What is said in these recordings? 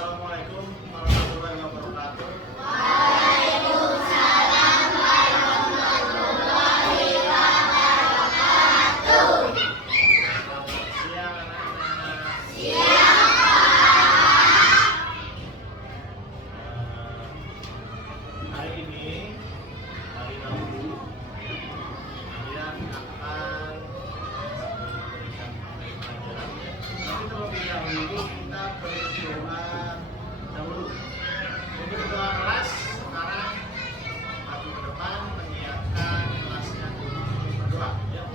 Assalamualaikum warahmatullahi wabarakatuh. Waalaikumsalam warahmatullahi wabarakatuh. Selamat siang anak-anak. Siang. Hari ini, hari Rabu, kalian akan memberikan materi pelajaran ya. Tapi terlebih dahulu kita berdoa dahulu. Untuk ketua kelas sekarang maju ke depan menyiapkan kelasnya untuk berdoa ya.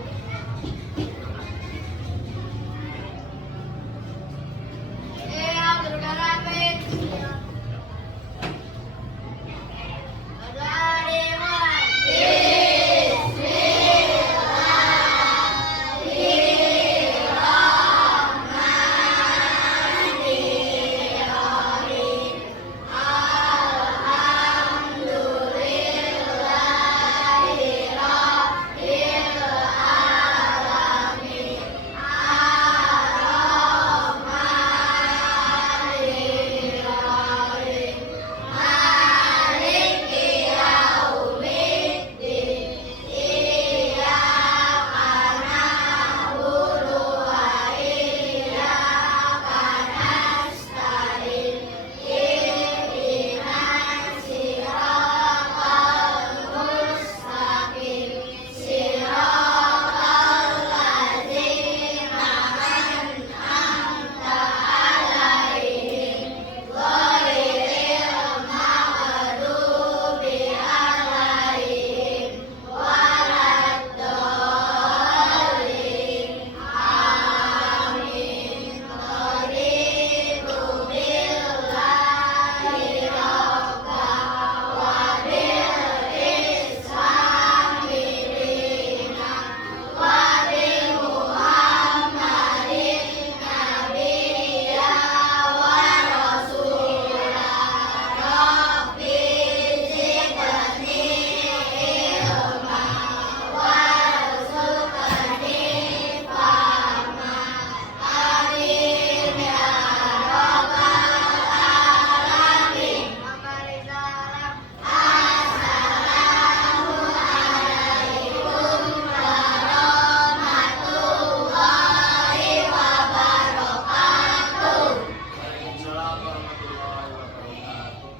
Waalaikumsalam warahmatullahi wabarakatuh.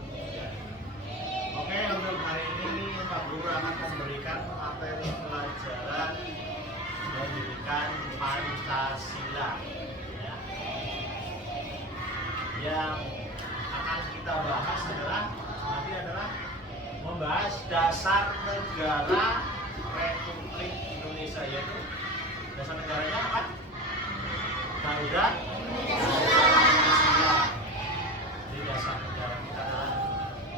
Oke, untuk hari ini Pak Guru akan memberikan materi pelajaran pendidikan Pancasila ya. Yang akan kita bahas adalah membahas dasar negara Republik Indonesia, yaitu dasar negaranya apa? Garuda Pancasila. Jadi dasar negara kita adalah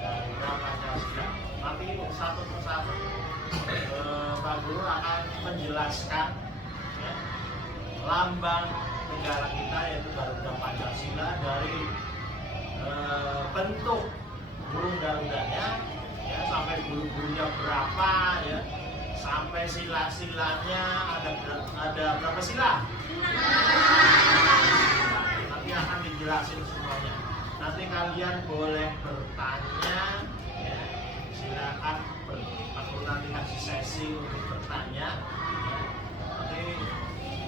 Garuda Pancasila. Nanti satu persatu Pak Guru akan menjelaskan ya, lambang negara kita yaitu Garuda Pancasila dari bentuk burung garudanya ya, sampai bulu-bulunya berapa ya, sampai sila-silanya ada berapa sila? Nanti akan dijelasin semuanya. Nanti kalian boleh bertanya ya. Silakan aku nanti kasih sesi untuk bertanya ya. Nanti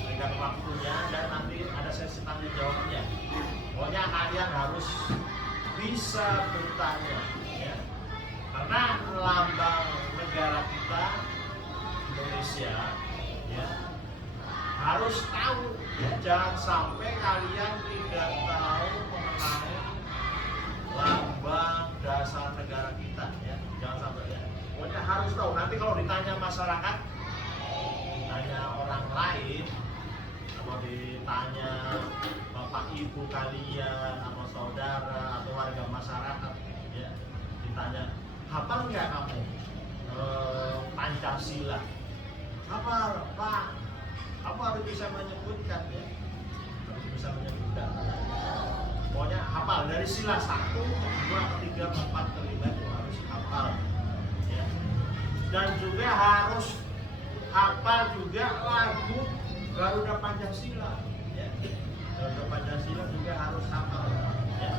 berikan waktunya dan nanti ada sesi tanya jawabnya. Pokoknya kalian harus bisa bertanya ya. Karena lambang negara kita Indonesia ya, harus tahu ya, jangan sampai kalian tidak tahu mengenai lambang dasar negara kita ya, jangan sampai ya. Pokoknya harus tahu. Nanti kalau ditanya masyarakat, ditanya orang lain, atau ditanya bapak ibu kalian, atau saudara atau warga masyarakat ya, ditanya hafal nggak kamu Pancasila? Hafal Pak. Apa harus bisa menyebutkan ya? Harus bisa menyebutkan. Pokoknya hafal dari sila 1, 2, 3, 4, 5 itu harus hafal. Ya. Dan juga harus hafal juga lagu Garuda Pancasila. Ya. Garuda Pancasila juga harus hafal. Ya.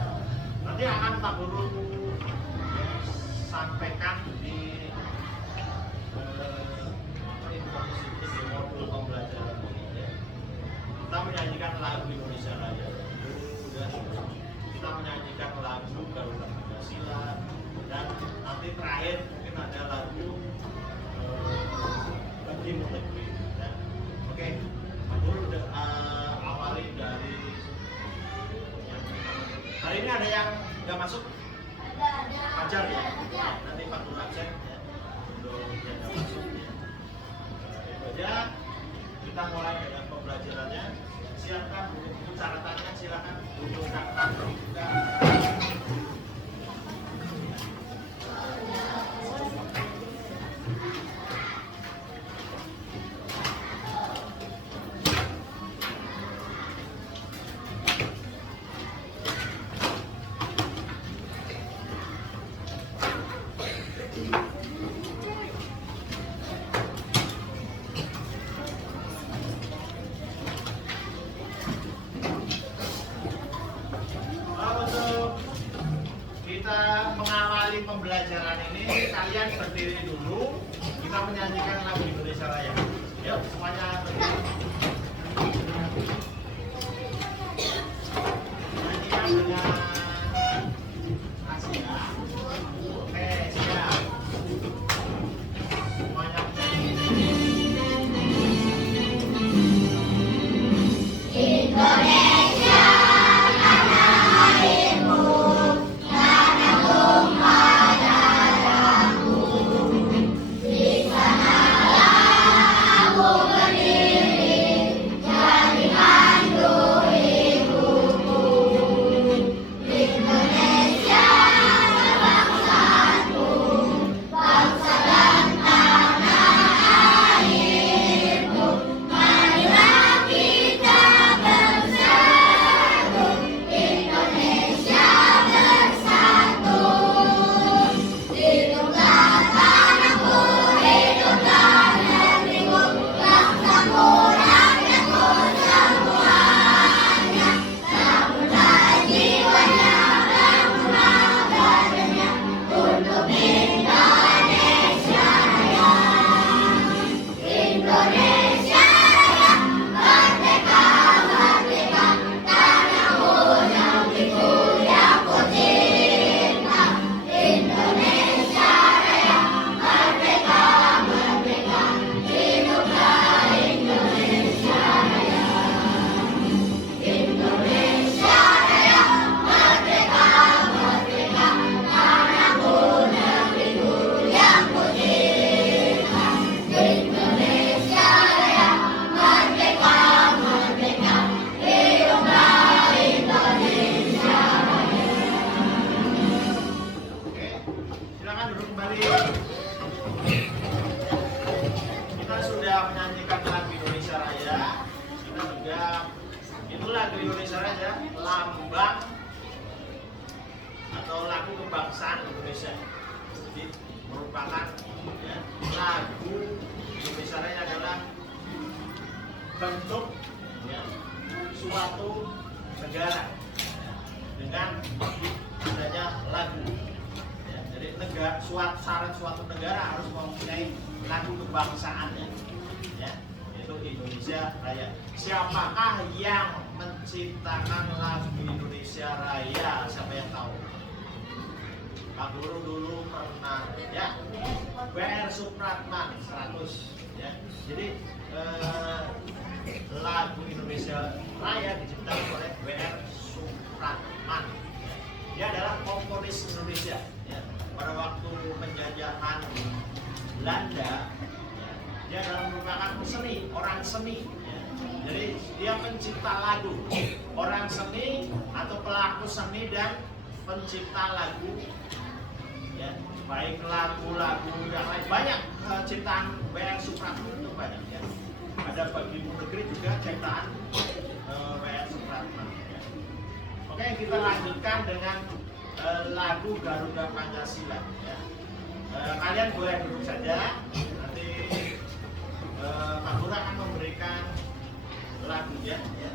nanti akan Pak Guru sampaikan di modul pembelajaran ini. Kita menyanyikan lagu Indonesia Raya, kita menyanyikan lagu Garuda Pancasila, dan nanti terakhir mungkin ada lagu Himne Negeri. Oke, Pak Guru awali dari hari ini ada yang nggak masuk? Ajar ya? Nanti Pak Guru absen ya, untuk yang nggak masuk ya. Itu aja, kita mulai dengan pembelajarannya. Silakan buku catatannya, silakan buku catatan juga. Pembelajaran ini kalian berdiri dulu, kita menyanyikan lagu Indonesia Raya. Yuk semuanya berdiri. Nyanyikan dengan Asia. Oke, siap. Semuanya menyanyi. Indonesia tanah airmu, tanah tumpah darahmu. Di sanalah aku berdiri, jadi pandu hidupku. Indonesia bangsaku, bangsa dan tanah airmu. Marilah kita bersatu, Indonesia bersatu. Hiduplah tanahku, hiduplah negeriku, bangsaku, rakyatku semuanya. Bangunlah jiwanya, bangunlah badannya untuk Indonesia Raya. Indonesia Raya, merdeka, merdeka, tanahku, negeriku yang ku cinta. Indonesia Raya, merdeka, merdeka, hiduplah Indonesia Raya. Indonesia Raya, merdeka, merdeka, tanahku, negeriku yang ku cinta. Indonesia Raya, merdeka, merdeka, hiduplah Indonesia Raya. Oke, silakan duduk kembali. Kita sudah menyanyikan lagu Indonesia Raya. Kita juga itu lagu Indonesia Raya, lambang atau lagu kebangsaan Indonesia. Jadi merupakan ya, lagu Indonesia Raya adalah bentuk ya, suatu negara ya, dengan adanya lagu. Ya, jadi syarat suatu negara harus mempunyai lagu kebangsaannya, ya, yaitu Indonesia Raya. Siapakah yang menciptakan lagu Indonesia Raya? Siapa yang tahu? Pak Guru dulu pernah, ya, W.R. Supratman 100, ya. Jadi lagu Indonesia Raya diciptakan oleh W.R. Supratman. Dia adalah komponis Indonesia. Ya. Pada waktu penjajahan Belanda, ya, dia adalah merupakan orang seni. Ya. Jadi dia pencipta lagu, orang seni atau pelaku seni dan pencipta lagu. Ya, baik lagu-lagu yang lain banyak ciptaan W.R. Supratman itu banyak ya. Ada bagi negeri juga ciptaan W.R. Supratman. Ya. Oke, kita lanjutkan dengan lagu Garuda Pancasila. Ya. Kalian boleh duduk saja. Nanti Pak Guru akan memberikan lagunya. Ya.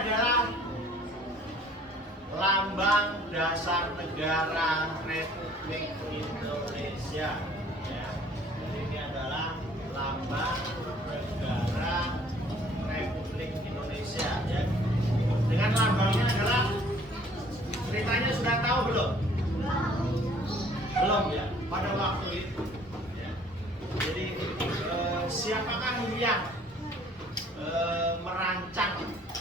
adalah lambang dasar negara Republik Indonesia. Ya. Ini adalah lambang negara Republik Indonesia. Ya. Dengan lambangnya adalah, ceritanya sudah tahu belum? Belum ya. Pada waktu itu. Ya. Jadi siapakah yang merancang?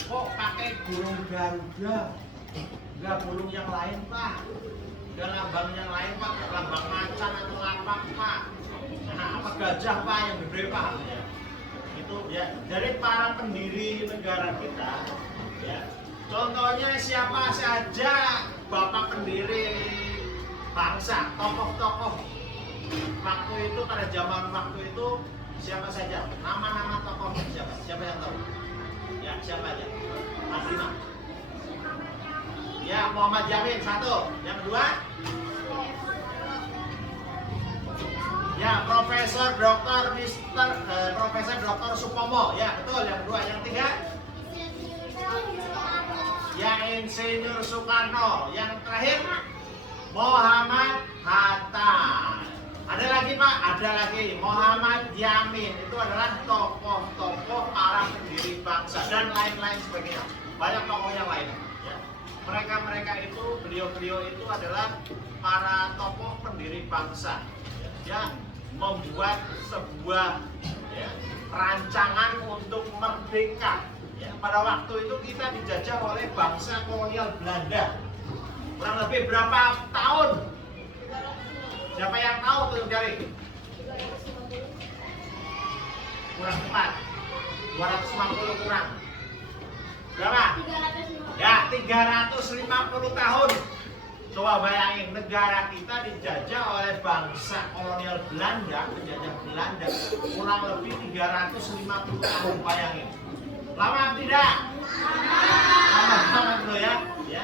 Kok pakai burung Garuda? Enggak burung yang lain, Pak. Enggak lambang yang lain, Pak. Lambang macan atau lapak, Pak. Nah, apa gajah, Pak, yang gede, Pak? Ya. Itu ya. Dari para pendiri negara kita, ya. Contohnya siapa saja bapak pendiri bangsa, tokoh-tokoh waktu itu, pada zaman waktu itu siapa saja? Nama-nama tokoh siapa? Siapa yang tahu? Ya, siapa aja? Mas Rima. Ya, Muhammad Yamin satu. Yang kedua? Ya, Profesor Dr. Supomo. Ya, betul. Yang kedua, yang ketiga? Ya, Insinyur Soekarno. Yang terakhir? Muhammad Hatta. Ada lagi, Pak? Ada lagi. Muhammad Yamin. Itu adalah tokoh-tokoh para pendiri bangsa dan lain-lain sebagainya. Banyak tokoh yang lain. Ya. Mereka itu, beliau-beliau itu adalah para tokoh pendiri bangsa. Ya, membuat sebuah rancangan untuk merdeka. Ya, pada waktu itu kita dijajah oleh bangsa kolonial Belanda. Kurang lebih berapa tahun? Siapa yang tahu tuh jari? Kurang tepat. 250 kurang. Berapa? 350. Ya, 350 tahun. Coba bayangin, negara kita dijajah oleh bangsa kolonial Belanda, penjajah Belanda, kurang lebih 350 tahun, bayangin. Lama tidak? Lama banget loh ya. Ya.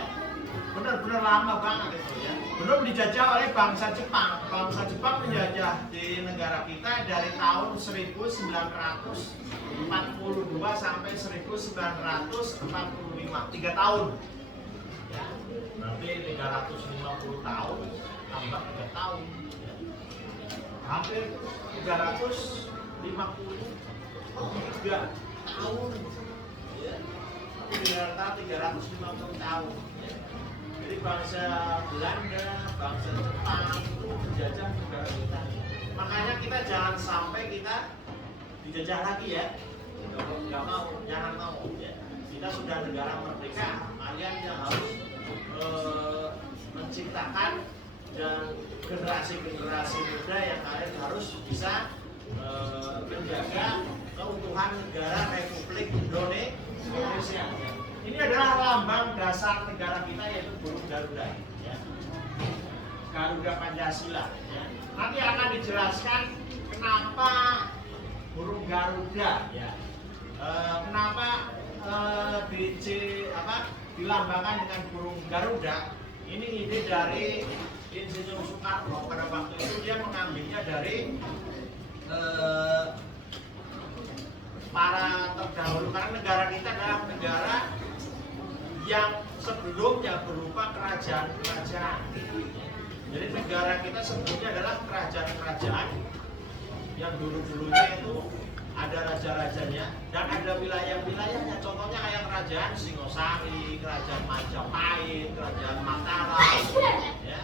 Benar-benar lama banget itu ya. Belum dijajah oleh bangsa Jepang. Bangsa Jepang menjajah di negara kita dari tahun 1942 sampai 1945, 3 tahun. Ya, nanti 350 tahun tambah 3 tahun. Ya. Hampir 353 tahun. Ya. Tapi di rata 350 tahun. Ya. Jadi bangsa Belanda, bangsa Jepang itu menjajah negara kita. Makanya kita jangan sampai kita dijajah lagi ya. Nggak mau, jangan mau. Ya. Kita sudah negara merdeka, kalian yang harus menciptakan dan generasi-generasi muda yang kalian harus bisa menjaga keutuhan negara Republik Indonesia. Ini adalah lambang dasar negara kita, yaitu burung Garuda. Ya. Garuda Pancasila. Ya. Nanti akan dijelaskan kenapa burung Garuda. Ya. Kenapa dilambangkan dengan burung Garuda. Ini ide dari Insinyur Soekarno. Pada waktu itu dia mengambilnya dari para terdahulu, karena negara kita adalah negara yang sebelumnya berupa kerajaan-kerajaan. Jadi negara kita sebelumnya adalah kerajaan-kerajaan yang dulu-dulunya itu ada raja-rajanya dan ada wilayah-wilayahnya. Contohnya kayak kerajaan Singosari, kerajaan Majapahit, kerajaan Mataram, ya,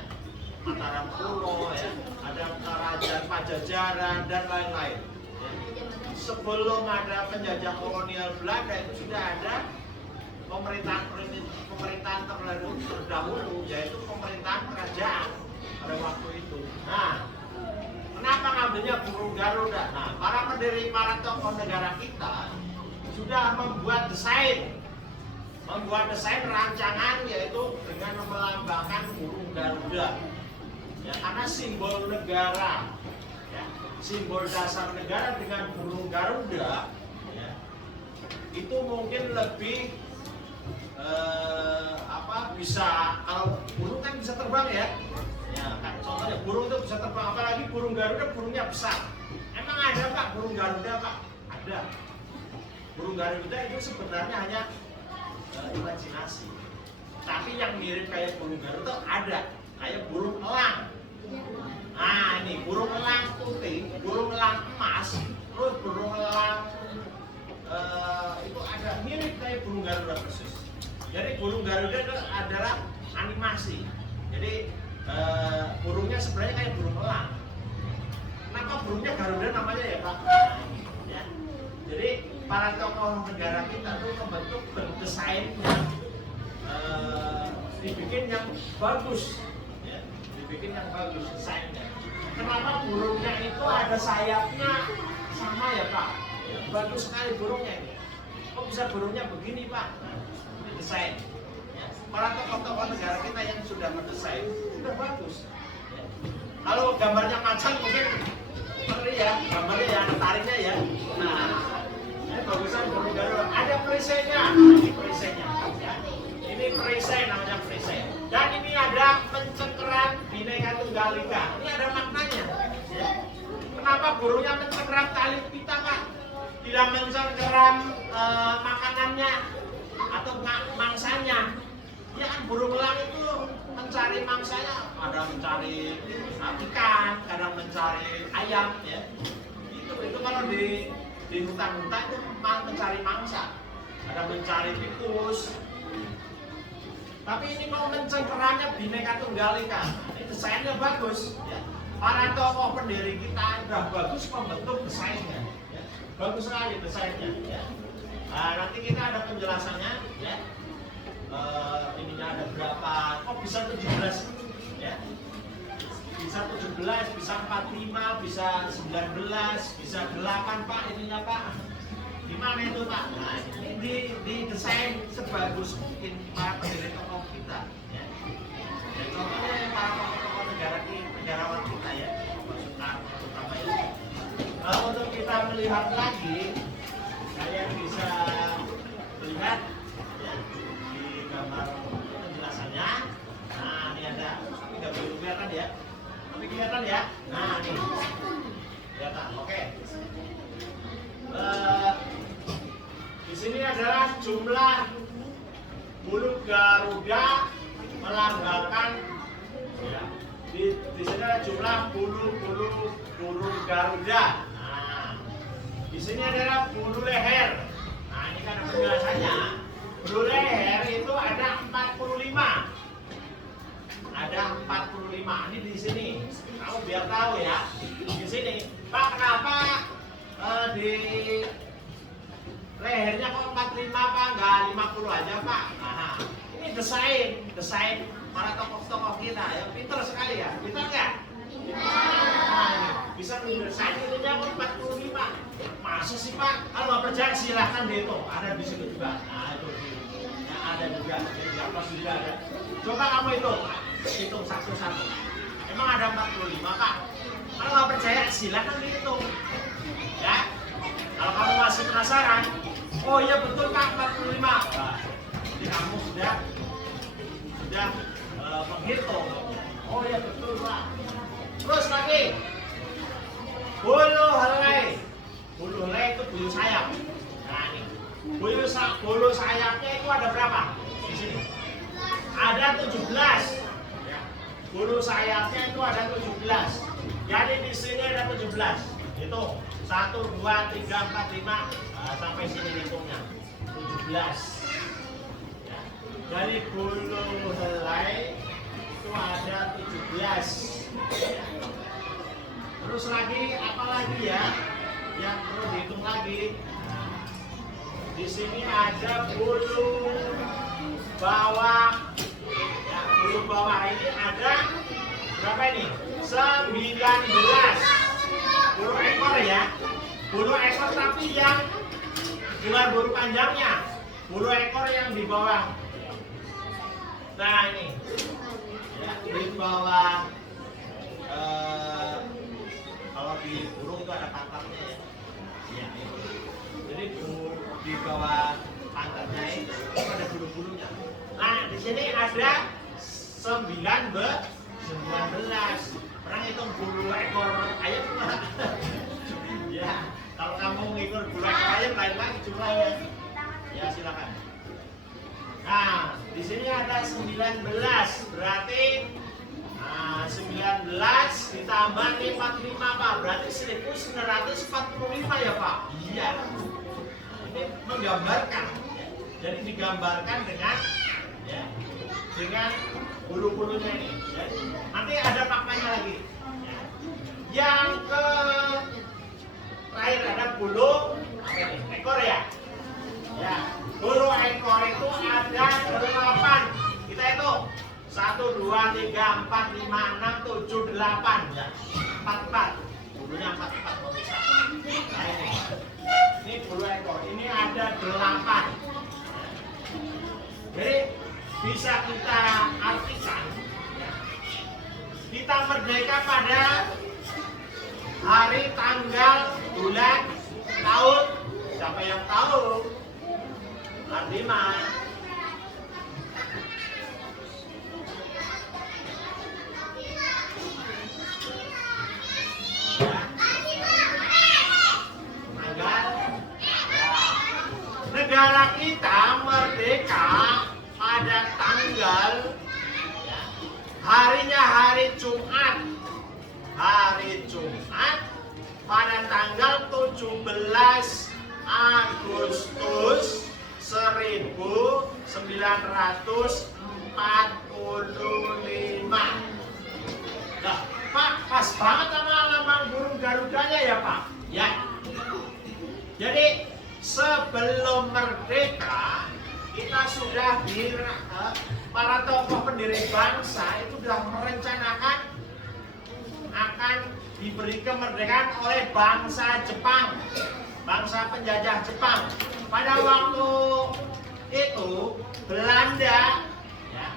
Mataram Kuno, ya, ada kerajaan Pajajaran dan lain-lain. Ya. Sebelum ada penjajah kolonial Belanda itu sudah ada pemerintahan terdahulu, yaitu pemerintahan kerajaan pada waktu itu. Nah, kenapa ngambilnya burung Garuda? Nah, para tokoh negara kita sudah membuat desain rancangan, yaitu dengan melambangkan burung Garuda. Ya, karena simbol negara, ya, simbol dasar negara dengan burung Garuda, ya, itu mungkin lebih bisa, kalau burung kan bisa terbang ya. Ya, kan, contohnya burung itu bisa terbang, apalagi burung Garuda, burungnya besar. Emang ada Pak burung Garuda, Pak? Ada. Burung Garuda itu sebenarnya hanya imajinasi. Tapi yang mirip kayak burung Garut itu ada, kayak burung elang. Nah ini burung elang putih, burung elang emas, terus burung elang itu ada mirip kayak burung Garuda persis. Jadi burung Garuda itu adalah animasi. Jadi burungnya sebenarnya kayak burung elang. Kenapa burungnya Garuda namanya ya Pak? Ya. Jadi para tokoh negara kita tuh membentuk desainnya dibikin yang bagus, ya. Dibikin yang bagus desainnya. Kenapa burungnya itu ada sayapnya sama ya Pak? Ya, bagus sekali burungnya ini. Kok bisa burungnya begini Pak? Nah, ini desain. Ya. Para tokoh-tokoh negara kita yang sudah mendesain sudah bagus. Ya. Kalau gambarnya macan mungkin seperti ya, gambarnya ya, tariknya ya. Nah, ini bagusan burung Garuda. Ada perisainya, ini perisainya. Ya. Ini perisai namanya perisai. Dan ini ada pencengkeram Bhinneka Tunggal Ika. Ini ada maknanya. Ya. Kenapa burungnya mencengkeram tali pita Pak? Tidak mencengkeram makanannya atau mangsanya? Ya kan burung elang itu mencari mangsanya, kadang mencari ikan, kadang mencari ayam, ya. Itu kalau di hutan-hutan itu mencari mangsa, kadang mencari tikus. Tapi ini mau mencengkeramnya Bhinneka Tunggal Ika. Ini desainnya bagus, ya. Para tokoh pendiri kita sudah bagus membentuk desainnya, ya. Bagus sekali desainnya, ya. Nah, nanti kita ada penjelasannya, ya. Ininya ada berapa? Kok bisa 17? Ya. Bisa 17, bisa 45, bisa 19, bisa 8 Pak ininya Pak. Gimana itu Pak? Nah, ini di desain sebagus mungkin para pendiri tokoh kita, ya. Dan contohnya yang para tokoh negarawan kita ya, Pak Soekarno terutama ya. Kalau untuk kita melihat lagi, kalian bisa lihat ya, di gambar penjelasannya. Nah, ini ada, tapi nggak belum kelihatan ya. Tapi kelihatan ya. Nah, ini kelihatan. Oke. Di sini adalah jumlah bulu Garuda melambangkan ya. Di sini ada jumlah bulu burung Garuda. Nah, di sini adalah bulu leher. Nah, ini kan penjelasannya. Bulu leher itu ada 45. Ada 45. Ini di sini. Kamu biar tahu ya. Di sini. Pak, kenapa di lehernya kok 45 Pak? Enggak 50 aja Pak. Nah, ini desain para tokoh-tokoh kita ya. Pintar sekali ya. Pintar nggak? Nah, bisa mendesain itunya kok 45. Masa sih Pak? Kalau nggak percaya silahkan dihitung. Ada di situ juga. Nah, itu ya, ada juga. Jadi pas juga ada. Coba kamu hitung satu-satu. Emang ada 45 Pak? Kalau nggak percaya silahkan dihitung. Ya. Kalau kamu masih penasaran, oh iya betul Pak 45. Nah, jadi kamu sudah menghitung. Oh iya betul Pak. Terus lagi, bulu helai. Bulu helai itu bulu sayap. Nah ini, bulu sayapnya itu ada berapa? Di sini. Ada 17. Ya. Bulu sayapnya itu ada 17. Jadi di sini ada 17. Itu 1, 2, 3, 4, 5 sampai sini hitungnya 17. Ya. Dari bulu helai itu ada 17. Ya. Terus lagi apa lagi ya yang perlu dihitung lagi? Di sini ada bulu bawah. Ya, bulu bawah ini ada berapa ini? 19. Bulu ekor ya. Bulu ekor tapi yang bukan bulu panjangnya. Bulu ekor yang di bawah. Nah ini. Ya, di bawah kalau di burung itu ada pantatnya ya. Ya, ini. Jadi di bawah pantatnya itu ada bulu-bulunya. Nah, di sini ada 19. Pernah hitung bulu ekor ayam enggak? Ya, kalau kamu ngikur bulu ekor ayam lain lagi jumlahnya. Ya, silakan. Nah, di sini ada 19, berarti 19 ditambah 45 Pak, berarti 1945 ya Pak? Iya. Ini menggambarkan, jadi digambarkan dengan ya, dengan bulu-bulunya ini. Ya. Nanti ada maknanya lagi. Ya. Yang ke terakhir ada bulu ekor ya. Ya, bulu ekor itu ada 8. Kita hitung 1, 2, 3, 4, 5, 6, 7, 8 ya. 44. Bulunya 44 pemirsa. Nah ini bulu ekor. Ini ada 8. Jadi bisa kita artikan ya, kita merdeka pada hari, tanggal, bulan, tahun. Siapa yang tahu? Artiman. Negara kita merdeka pada tanggal harinya hari Jumat. Hari Jumat pada tanggal 17 Agustus 1945. Nah, Pak, pas banget sama lambang burung Garudanya ya Pak? Ya. Jadi sebelum merdeka kita sudah para tokoh pendiri bangsa itu sudah merencanakan akan diberi kemerdekaan oleh bangsa Jepang, bangsa penjajah Jepang. Pada waktu itu Belanda, ya,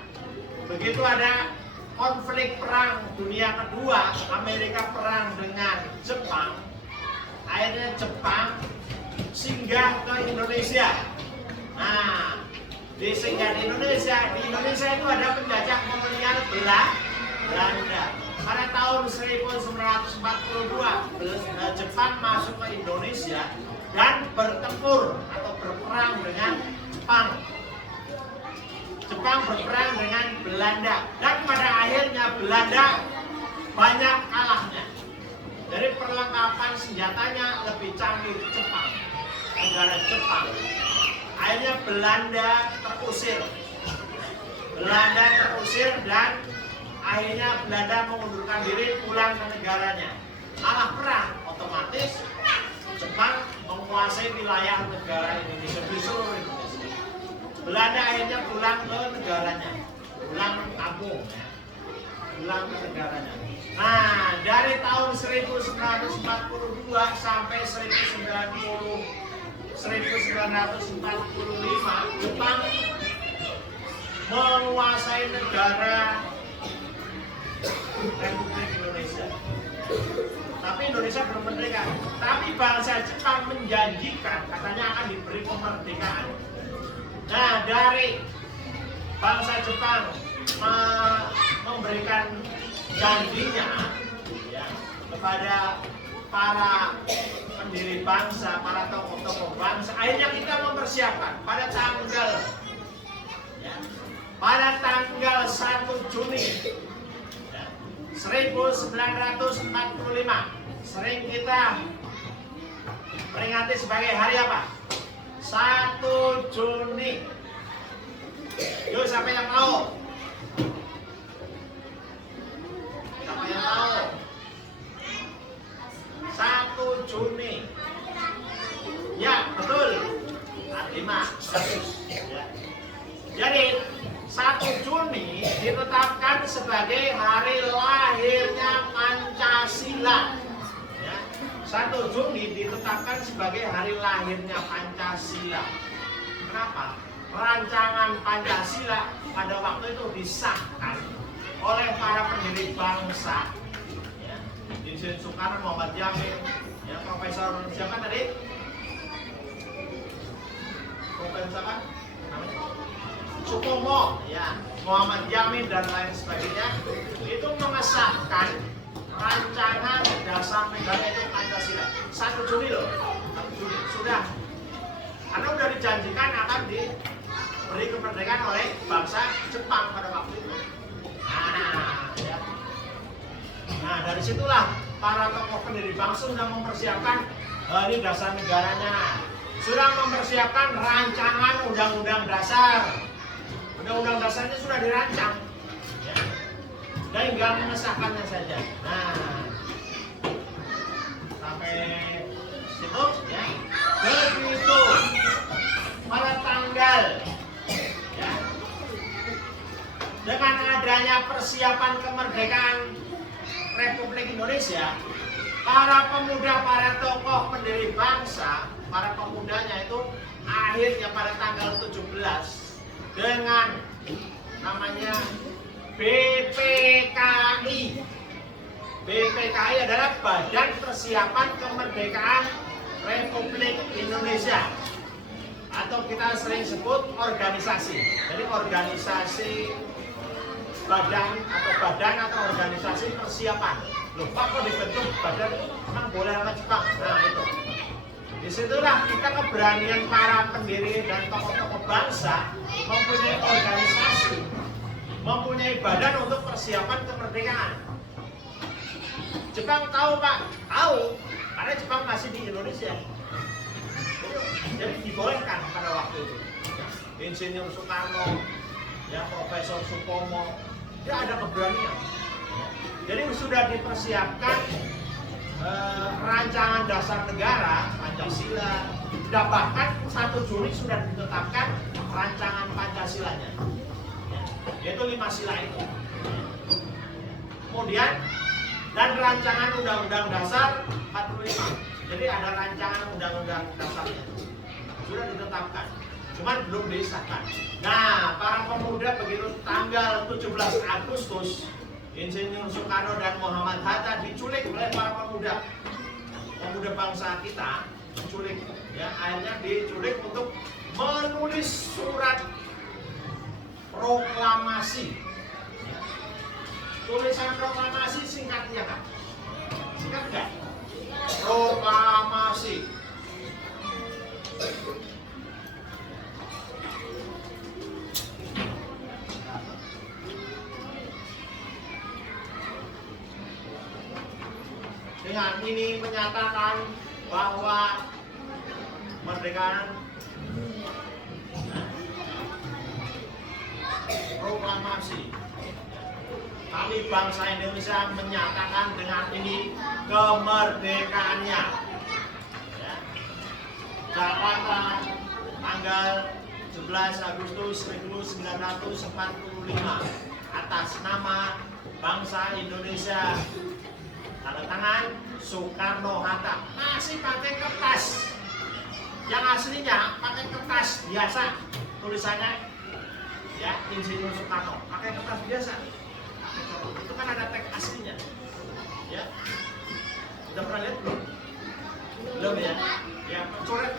begitu ada konflik perang dunia kedua, Amerika perang dengan Jepang, akhirnya Jepang singgah ke Indonesia. Nah, singgah di Indonesia itu ada penjajah kolonial Belanda. Pada tahun 1942, Jepang masuk ke Indonesia dan bertempur atau berperang dengan Jepang. Jepang berperang dengan Belanda dan pada akhirnya Belanda banyak kalahnya. Jadi perlengkapan senjatanya lebih canggih Jepang, negara Jepang. Akhirnya Belanda terusir. Dan akhirnya Belanda mengundurkan diri pulang ke negaranya. Kalah perang, otomatis Jepang menguasai wilayah negara Indonesia di seluruh Indonesia. Belanda akhirnya pulang ke negaranya, pulang kampung, ya. Pulang ke negaranya. Nah, dari tahun 1942 sampai 1945, Jepang menguasai negara Republik Indonesia. Tapi Indonesia belum merdeka. Tapi bangsa Jepang menjanjikan katanya akan diberi kemerdekaan. Nah, dari bangsa Jepang memberikan janjinya ya, kepada para pendiri bangsa, para tokoh-tokoh bangsa. Akhirnya kita mempersiapkan pada tanggal 1 Juni 1945 sering kita peringati sebagai hari apa? 1 Juni. Yuk, siapa yang tahu? Siapa yang tahu? 1 Juni. Ya, betul. 5. Ya. Jadi 1 Juni ditetapkan sebagai hari lahirnya Pancasila. Ya. 1 Juni ditetapkan sebagai hari lahirnya Pancasila. Kenapa? Rancangan Pancasila pada waktu itu disahkan oleh para pendiri bangsa. Ya. Insinyur Soekarno, Muhammad Yamin, ya, Profesor siapa tadi? Profesor apa? Sutomo, ya, Muhammad Yamin dan lain sebagainya, itu mengesahkan rancangan dasar negara itu Pancasila. 1 Juni loh, 1 Juni sudah, karena sudah dijanjikan akan diberi kemerdekaan dari situlah para tokoh pendiri bangsa sudah mempersiapkan ini dasar negaranya, sudah mempersiapkan rancangan undang-undang dasar. Undang-undang dasarnya sudah dirancang, ya. Dan tinggal mengesahkannya saja. Nah, sampai situ, ya. Begitu pada tanggal, ya, dengan adanya persiapan kemerdekaan Republik Indonesia, para pemuda, para tokoh pendiri bangsa, para pemudanya itu akhirnya pada tanggal 17 dengan namanya BPKI. BPKI adalah Badan Persiapan Kemerdekaan Republik Indonesia, atau kita sering sebut organisasi. Jadi organisasi badan atau organisasi persiapan. Loh, Pak, kok dibentuk badan, emang boleh sama Jepang? Nah, itu. Disitulah kita keberanian para pendiri dan tokoh-tokoh bangsa mempunyai organisasi, mempunyai badan untuk persiapan kemerdekaan. Jepang tahu, Pak? Tahu, karena Jepang masih di Indonesia. Jadi dibolehkan pada waktu itu. Insinyur Soekarno, ya, Profesor Supomo, dia ada keberanian. Jadi sudah dipersiapkan rancangan dasar negara Pancasila, dan bahkan 1 Juni sudah ditetapkan rancangan Pancasilanya, yaitu 5 sila itu. Kemudian dan rancangan Undang-Undang Dasar 45. Jadi ada rancangan Undang-Undang Dasarnya sudah ditetapkan, cuman belum disahkan. Nah, para pemuda begitu tanggal 17 Agustus Insinyur Soekarno dan Muhammad Hatta diculik oleh para pemuda bangsa kita, diculik, ya, akhirnya diculik untuk menulis surat proklamasi. Tulisan proklamasi singkatnya kan? Singkat enggak? Proklamasi. Dengan ini menyatakan bahwa kemerdekaan, proklamasi, kami bangsa Indonesia menyatakan dengan ini kemerdekaannya, ya. Jakarta, tanggal 11 Agustus 1945, atas nama bangsa Indonesia, tanda tangan Soekarno Hatta. Masih pakai kertas, yang aslinya pakai kertas biasa, tulisannya, ya, Insinyur Soekarno, pakai kertas biasa. Itu kan ada teks aslinya, ya. Udah pernah lihat belum? Belum, ya. Ya, coret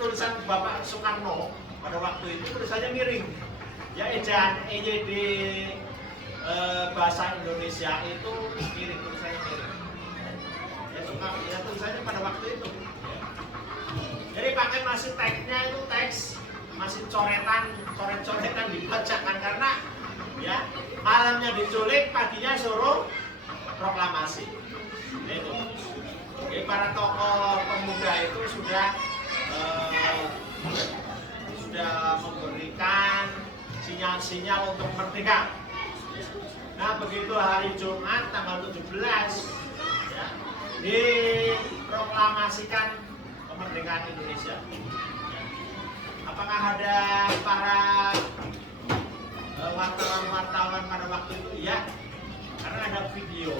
tulisan Bapak Soekarno pada waktu itu tulisannya miring, ya, ejaan EYD bahasa Indonesia itu miring, tulisannya miring. Ya, Soekarno, ya, tulisannya pada waktu itu. Jadi pakai masih teksnya itu teks masih coret-coretan dibacakan, karena, ya, malamnya diculik, paginya suruh proklamasi. Itu. Jadi para tokoh pemuda itu sudah memberikan sinyal-sinyal untuk merdeka. Nah, begitu hari Jumat tanggal 17, ya, diproklamasikan kemerdekaan Indonesia. Apakah ada para wartawan pada waktu itu? Ya, karena ada video,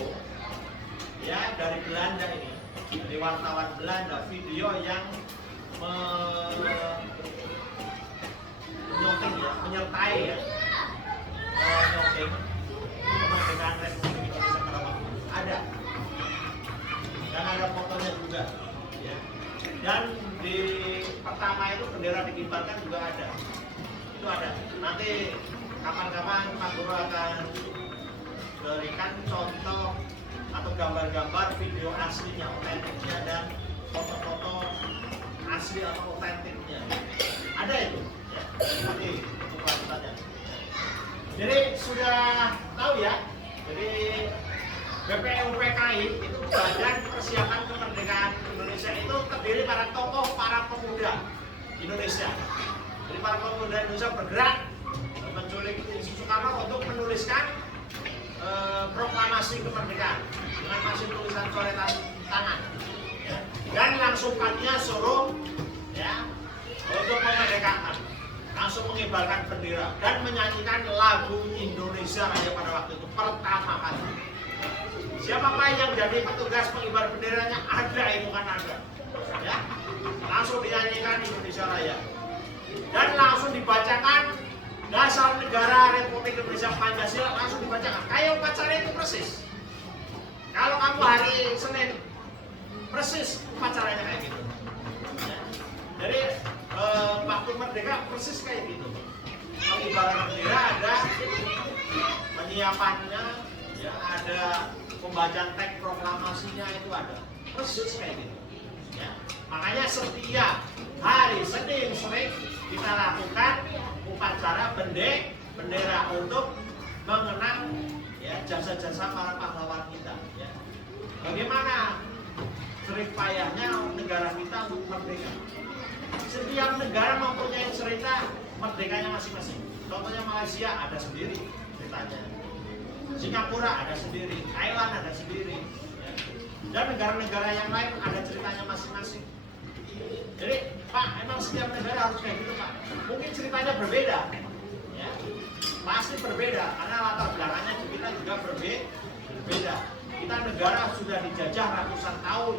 ya, dari Belanda ini, dari wartawan Belanda, video yang menyonting, ya, menyertai, ya, menyonting kemerdekaan Republik Indonesia pada waktu itu. Ada, dan ada fotonya juga, ya. Dan di pertama itu bendera dikibarkan juga ada, itu ada. Nanti kapan-kapan Pak Guru akan berikan contoh atau gambar-gambar video aslinya, otentiknya, dan foto-foto asli atau otentiknya. Ada itu, ya. Nanti untuk lanjutannya. Jadi sudah tahu, ya. Jadi BPUPKI itu Badan Persiapan Kemerdekaan Indonesia itu terdiri para tokoh, para pemuda Indonesia. Jadi para pemuda Indonesia bergerak menculik Soekarno untuk menuliskan proklamasi kemerdekaan dengan masih tulisan coretan tangan. Ya. Dan langsung panitia suruh ya untuk memerdekakan, langsung mengibarkan bendera dan menyanyikan lagu Indonesia Raya pada waktu itu pertama kali. Siapa yang jadi petugas pengibar benderanya? Ada, itu kan ada. Ya, langsung dinyanyikan Indonesia Raya dan langsung dibacakan dasar negara Republik Indonesia Pancasila, langsung dibacakan. Kayak upacara itu persis. Kalau kamu hari Senin, persis upacaranya kayak gitu. Ya. Jadi waktu merdeka persis kayak gitu. Pengibaran bendera ada, penyiapannya, ya ada pembacaan teks proklamasinya itu ada, persis kayak gitu. Ya. Makanya setiap hari Senin sore kita lakukan upacara bendera untuk mengenang ya jasa-jasa para pahlawan kita. Ya. Bagaimana jerih payahnya negara kita untuk merdeka? Setiap negara mempunyai cerita merdekanya masing-masing. Contohnya Malaysia ada sendiri ceritanya, Singapura ada sendiri, Thailand ada sendiri, ya. Dan negara-negara yang lain ada ceritanya masing-masing. Jadi Pak, emang setiap negara harus kayak gitu Pak? Mungkin ceritanya berbeda, ya. Pasti berbeda karena latar belakangnya kita juga berbeda. Kita negara sudah dijajah ratusan tahun,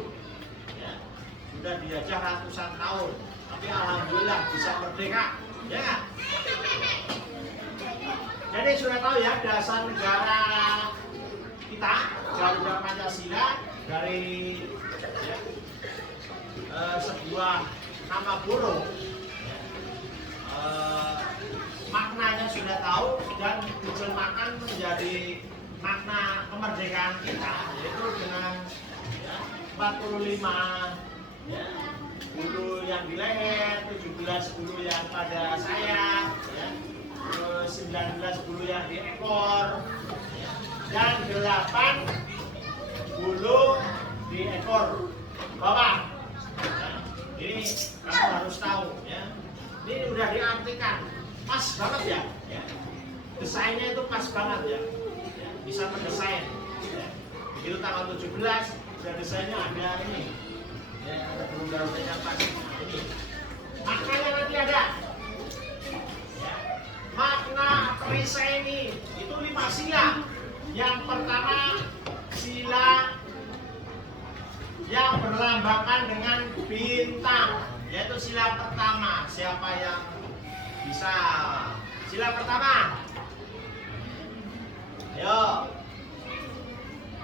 ya. Sudah dijajah ratusan tahun, tapi alhamdulillah bisa merdeka, ya nggak? Jadi sudah tahu ya dasar negara kita Garuda Pancasila dari ya, sebuah nama burung. Ya. Maknanya sudah tahu dan diterjemahkan menjadi makna kemerdekaan kita, yaitu dengan ya, 45 ya, bulu yang di leher, 17 bulu yang pada sayap, ya. 19 bulu yang di ekor dan 8 bulu di ekor bawah. Nah, ini kamu harus tahu ya. Ini udah diartikan, pas banget ya. Desainnya itu pas banget ya. Bisa mendesain. Ya. Begitu tanggal 17 sudah desainnya ada ini. Ya, ada burung garuda yang pas ini. Maknanya nanti ada. Makna perisai ini itu 5 sila. Yang pertama sila yang berlambangkan dengan bintang, yaitu sila pertama. Siapa yang bisa? Sila pertama. Ayo.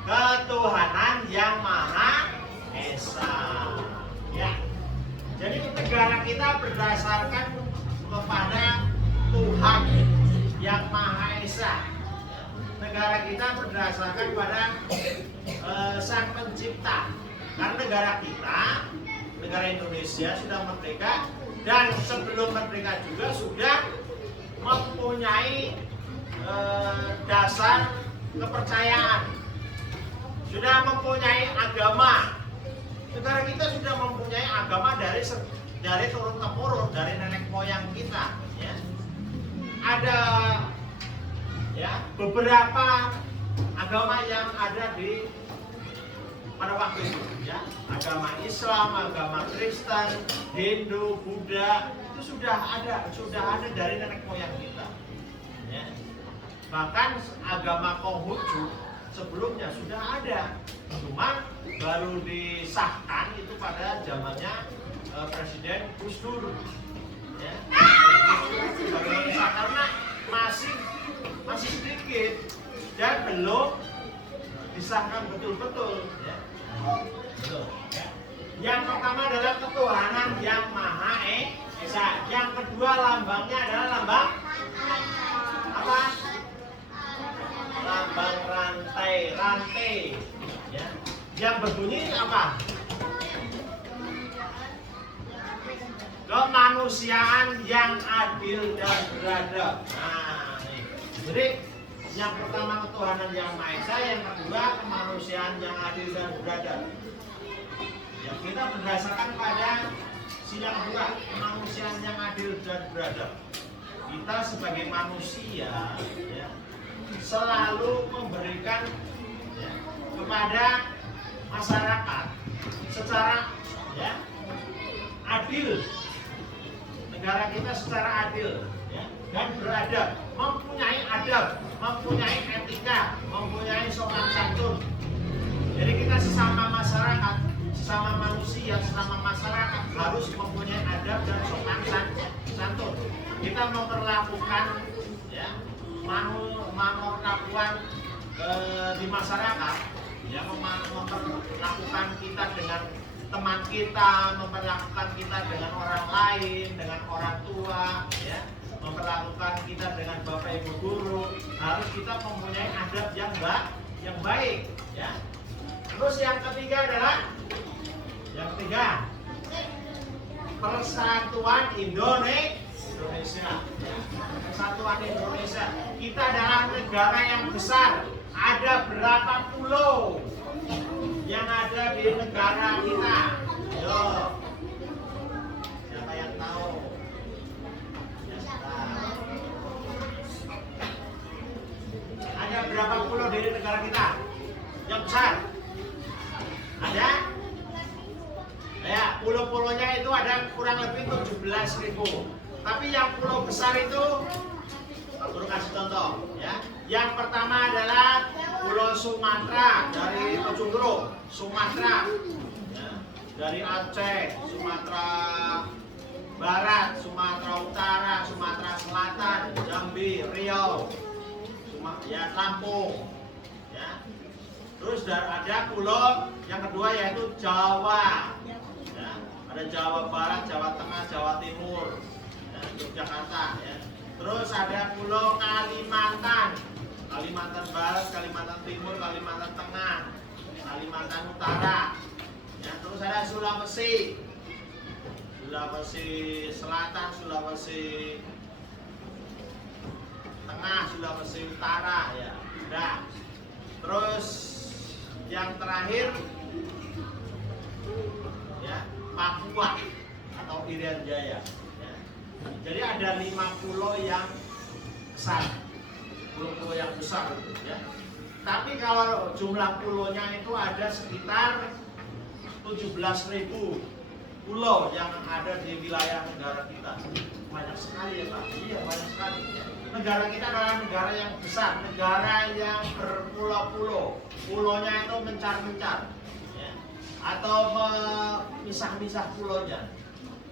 Ketuhanan yang Maha Esa. Ya. Jadi negara kita berdasarkan kepada Tuhan yang Maha Esa. Negara kita berdasarkan pada Sang Pencipta. Karena negara kita, negara Indonesia sudah merdeka dan sebelum merdeka juga sudah mempunyai dasar kepercayaan, sudah mempunyai agama. Negara kita sudah mempunyai agama dari turun temurun, dari nenek moyang kita. Ya. Ada ya beberapa agama yang ada di pada waktu itu ya, agama Islam, agama Kristen, Hindu, Buddha itu sudah ada dari nenek moyang kita ya. Bahkan agama Konghucu sebelumnya sudah ada, cuma baru disahkan itu pada zamannya Presiden Gus Dur ya. Karena masih sedikit dan belum disahkan betul-betul ya. Yang pertama adalah ketuhanan yang Maha Esa. Yang kedua lambangnya adalah lambang apa? Lambang rantai ya. Yang berbunyi apa? Kemanusiaan yang adil dan beradab. Nah, nih. Jadi Yang pertama ketuhanan yang Maha Esa, yang kedua kemanusiaan yang adil dan beradab. Ya, kita berdasarkan pada sila kedua, kemanusiaan yang adil dan beradab. Kita sebagai manusia ya, selalu memberikan ya, kepada masyarakat secara ya, adil. Negara kita secara adil ya, dan beradab, mempunyai adab, mempunyai etika, mempunyai sopan santun. Jadi kita sesama masyarakat, sesama manusia, sesama masyarakat harus mempunyai adab dan sopan santun. Kita memperlakukan ya, memperlakukan di masyarakat ya, memperlakukan kita dengan teman kita, memperlakukan kita dengan orang lain, dengan orang tua ya, memperlakukan kita dengan bapak ibu guru, harus kita mempunyai adab yang baik ya. Terus yang ketiga adalah persatuan Indonesia. Persatuan Indonesia. Kita adalah negara yang besar. Ada berapa pulau yang ada di negara kita? Yo, siapa yang tahu? Ada berapa pulau di negara kita yang besar? Ada? Ya, pulau-pulaunya itu ada kurang lebih 17.000. Tapi yang pulau besar itu, Guru kasih contoh ya. Yang pertama adalah Pulau Sumatera dari ujung Guru, Sumatera. Ya. Dari Aceh, Sumatera Barat, Sumatera Utara, Sumatera Selatan, Jambi, Riau, ya, Lampung. Ya. Terus ada pulau yang kedua yaitu Jawa. Ya. Ada Jawa Barat, Jawa Tengah, Jawa Timur, ya, Yogyakarta. Ya. Terus ada pulau Kalimantan, Kalimantan Barat, Kalimantan Timur, Kalimantan Tengah, Kalimantan Utara. Ya. Terus ada Sulawesi, Sulawesi Selatan, Sulawesi Tengah, Sulawesi Utara. Ya. Udah. Terus yang terakhir ya, Papua atau Irian Jaya. Ya. Jadi ada 5 pulau yang besar, pulau-pulau yang besar gitu, ya. Tapi kalau jumlah pulaunya itu ada sekitar 17.000 pulau yang ada di wilayah negara kita. Banyak sekali ya Pak. Iya, banyak sekali. Ya. Negara kita adalah negara yang besar, negara yang berpulau-pulau. Pulaunya itu mencar-mencar, ya. Atau memisah-misah pulaunya.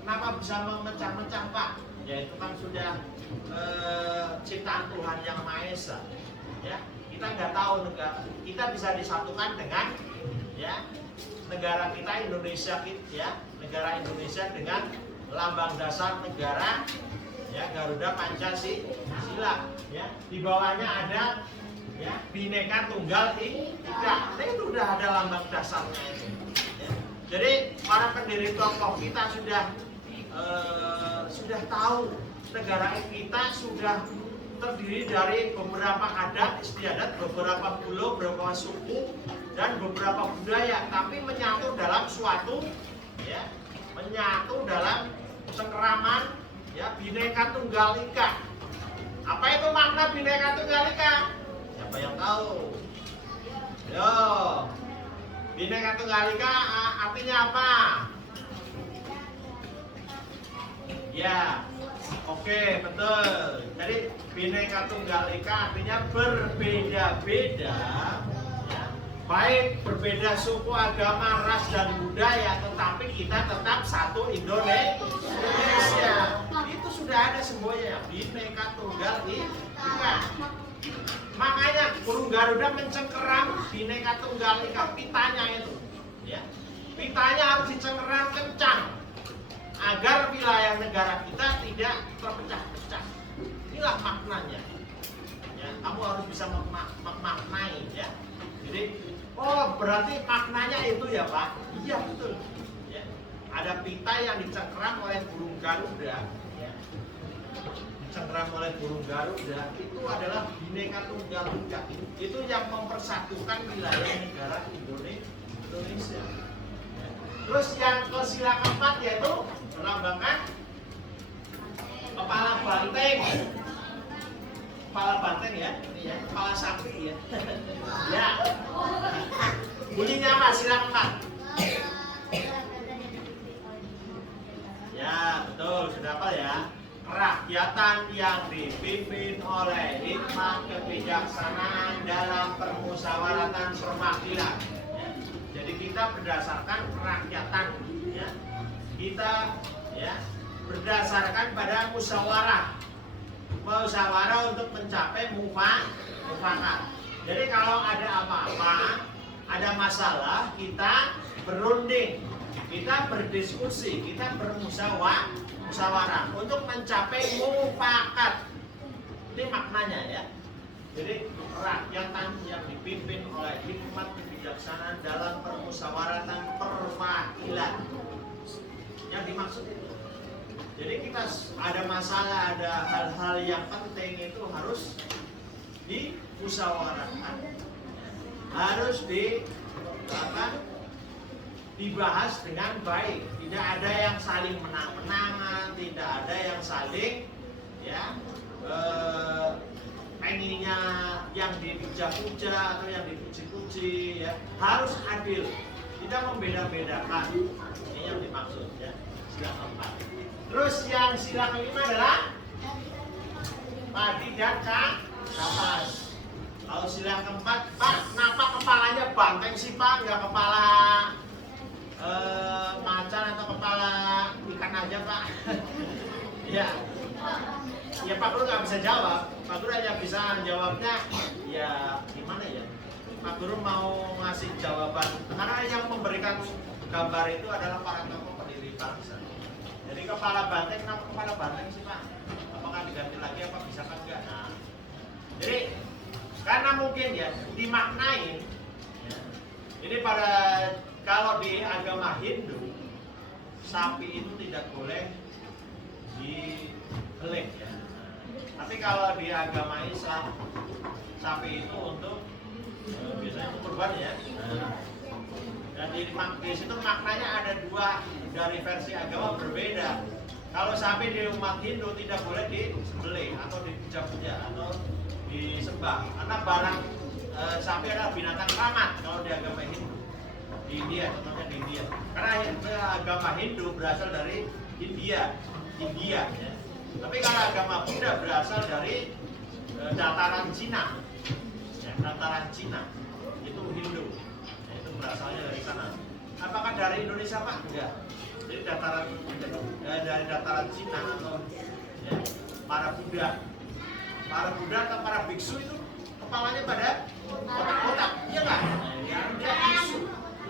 Kenapa bisa memecah-mecah Pak? Ya itu kan sudah ciptaan Tuhan yang Maha Esa. Ya, kita nggak tahu negara kita bisa disatukan dengan ya negara kita Indonesia, ya negara Indonesia dengan lambang dasar negara ya Garuda Pancasila. Ya, di bawahnya ada ya Bhinneka Tunggal Ika. Nah, itu udah ada lambang dasarnya itu. Ya. Jadi para pendiri tokoh kita sudah tahu negara kita sudah terdiri dari beberapa adat istiadat, beberapa pulau, beberapa suku, dan beberapa budaya, tapi menyatu dalam suatu ya, menyatu dalam cengkeraman ya Bhinneka Tunggal Ika. Apa itu makna Bhinneka Tunggal Ika? Siapa yang tahu? Yo, Bhinneka Tunggal Ika artinya apa? Ya, oke, betul. Jadi Bhinneka Tunggal Ika artinya berbeda-beda, ya. Baik berbeda suku, agama, ras dan budaya, tetapi kita tetap satu Indonesia. Itu sudah ada semuanya, Bhinneka Tunggal Ika. Makanya burung Garuda mencengkeram Bhinneka Tunggal Ika, pitanya itu, ya. Pitanya harus dicengkeram kencang agar wilayah negara kita tidak terpecah-pecah. Inilah maknanya. Ya, kamu harus bisa memaknai ya. Jadi, oh berarti maknanya itu ya Pak? Iya betul. Ya. Ada pita yang dicengkeram oleh burung Garuda, ya. dicengkeram oleh burung garuda itu adalah Bhinneka Tunggal Ika. Itu yang mempersatukan wilayah negara Indonesia. Terus yang ke sila keempat yaitu melambangkan kepala banteng. Kepala banteng ya, ini ya, kepala sapi ya. Ya. Bunyinya apa sila keempat? Ya, betul, sudah apa ya? Kerakyatan yang dipimpin oleh hikmat kebijaksanaan dalam permusyawaratan perwakilan. Ya. Jadi kita berdasarkan kerakyatan, ya. Kita ya berdasarkan pada musyawarah untuk mencapai mufakat. Jadi kalau ada apa-apa, ada masalah, kita berunding, kita berdiskusi, kita bermusyawarah untuk mencapai mufakat. Ini maknanya ya. Jadi kerakyatan yang dipimpin oleh hikmat kebijaksanaan dalam permusyawaratan perwakilan. Yang dimaksud itu. Jadi kita ada masalah, ada hal-hal yang penting itu harus dimusyawarahkan, harus dibahas dengan baik. Tidak ada yang saling menang-menangan, tidak ada yang saling ya pengennya yang dipuja-puja atau yang dipuji-puji ya. Harus adil, tidak membeda-bedakan. Ini yang dimaksud ya, sila keempat. Terus yang sila kelima adalah padi dan kapas. Kalau sila keempat, Pak, kenapa kepalanya banteng sih Pak? Nggak kepala macan atau kepala ikan aja Pak? Ya, ya Pak Guru nggak bisa jawab. Pak Guru hanya bisa jawabnya, ya gimana ya? Pak Guru mau ngasih jawaban karena yang memberikan gambar itu adalah para tokoh pendiri bangsa. Jadi kepala banteng, kenapa kepala banteng sih Pak? Apakah diganti lagi apa bisa kan enggak? Nah, jadi karena mungkin ya dimaknain ya, ini pada kalau di agama Hindu sapi itu tidak boleh dibelek ya. Tapi kalau di agama Islam sapi itu untuk biasanya untuk kurban ya. Dan di situ maknanya ada dua dari versi agama berbeda. Kalau sapi di umat Hindu tidak boleh disembelih atau dipuja-puja atau disembah, karena barang sapi adalah binatang keramat kalau di agama Hindu. Di India, contohnya di India. Karena agama Hindu berasal dari India ya. Tapi kalau agama Buddha berasal dari dataran Cina, ya, dataran Cina itu Hindu. Berasalnya dari sana. Apakah dari Indonesia Pak? Enggak. Jadi dari dataran Cina atau ya, para Buddha atau para biksu itu kepalanya pada kotak-kotak, iya nggak? Ya, dia biksu,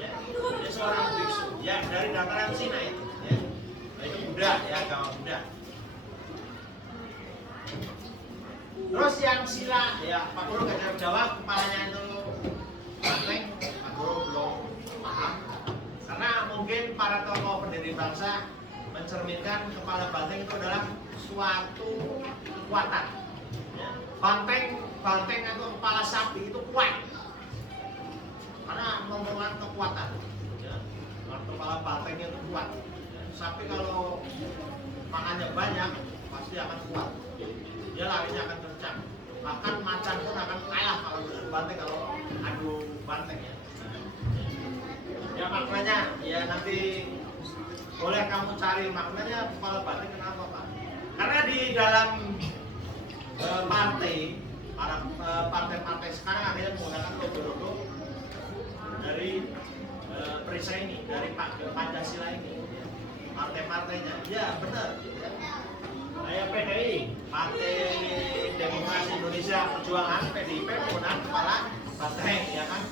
ya, dia seorang biksu, ya dari dataran Cina itu, ya. Nah, itu Buddha, ya agama Buddha. Terus yang sila, ya Pak Guru nggak jawab kepalanya itu banteng. Belum paham karena mungkin para tokoh pendiri bangsa mencerminkan kepala banteng itu adalah suatu kekuatan ya. Banteng atau kepala sapi itu kuat karena memerlukan kekuatan ya. Kepala bantengnya itu kuat ya. Sapi kalau makannya banyak pasti akan kuat, dia larinya akan kencang, bahkan macan pun akan kalah kalau dengan banteng kalau adu banteng ya. Ya maknanya, ya nanti boleh kamu cari maknanya kepala banteng kenapa Pak? Karena di dalam partai sekarang ada yang menggunakan logo-logo dari perisai ini, dari Pancasila ini, partai-partainya. Ya benar. Kayak PDI, Partai Demokrasi Indonesia Perjuangan (PDIP) menggunakan kepala banteng, ya kan?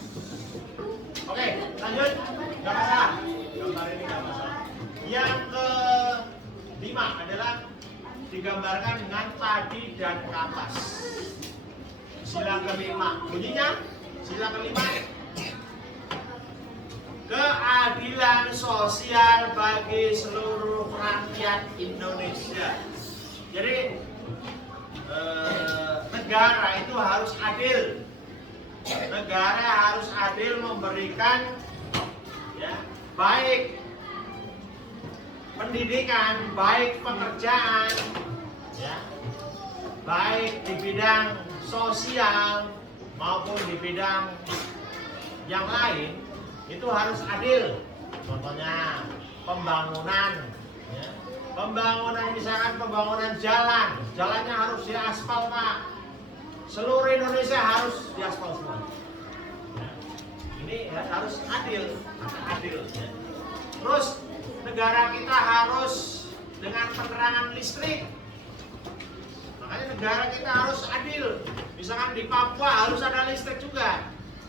Oke, lanjut. Gak masalah. Gambar ini gak masalah. Yang kelima adalah digambarkan dengan padi dan kapas. Sila kelima. Bunyinya, sila kelima. Keadilan sosial bagi seluruh rakyat Indonesia. Jadi negara itu harus adil. Negara harus adil memberikan ya, baik pendidikan, baik pekerjaan, ya, baik di bidang sosial maupun di bidang yang lain itu harus adil. Contohnya pembangunan, ya. Pembangunan misalkan pembangunan jalan, jalannya harus diaspal Pak. Seluruh Indonesia harus diaspal semua. Ya. Ini harus adil, adil. Ya. Terus negara kita harus dengan penerangan listrik. Makanya negara kita harus adil. Misalkan di Papua harus ada listrik juga.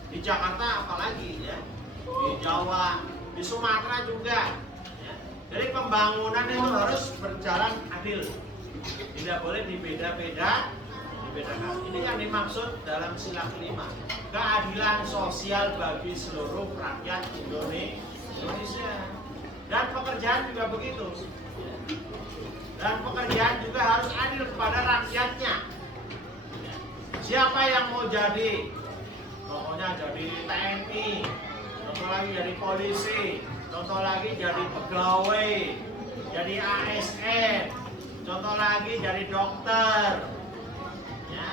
Di Jakarta apalagi ya. Di Jawa, di Sumatera juga. Ya. Jadi pembangunan itu harus berjalan adil. Tidak boleh dibeda-beda, dibedakan. Ini yang dimaksud dalam sila kelima. Keadilan sosial bagi seluruh rakyat Indonesia. Dan pekerjaan juga begitu. Dan pekerjaan juga harus adil kepada rakyatnya. Siapa yang mau jadi? Pokoknya jadi TNI, contoh lagi jadi polisi, contoh lagi jadi pegawai, jadi ASN, contoh lagi jadi dokter, ya.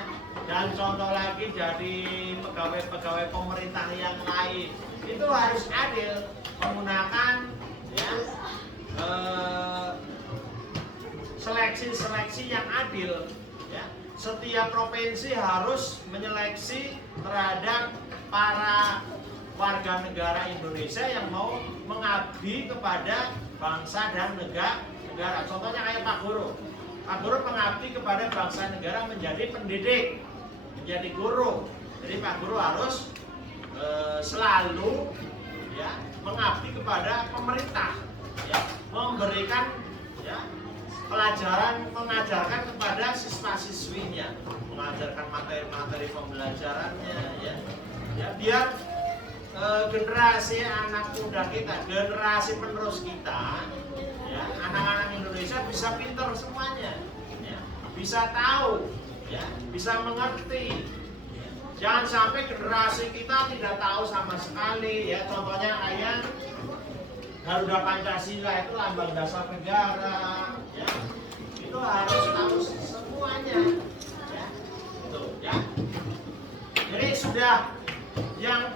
Dan contoh lagi jadi pegawai-pegawai pemerintah yang lain. Itu harus adil menggunakan ya, seleksi-seleksi yang adil. Ya. Setiap provinsi harus menyeleksi terhadap para warga negara Indonesia yang mau mengabdi kepada bangsa dan negara. Contohnya kayak Pak Guru. Pak Guru mengabdi kepada bangsa negara menjadi pendidik, menjadi guru. Jadi Pak Guru harus selalu ya, mengabdi kepada pemerintah, ya, memberikan ya, pelajaran, mengajarkan kepada siswa-siswinya, mengajarkan materi-materi pembelajarannya, ya, ya biar generasi anak muda kita, generasi penerus kita, ya, anak-anak Indonesia bisa pintar semuanya, ya, bisa tahu, ya, bisa mengerti. Jangan sampai generasi kita tidak tahu sama sekali, ya. Contohnya kayak Garuda Pancasila itu lambang dasar negara, ya. Itu harus tahu semuanya, ya. Itu, ya. Jadi sudah yang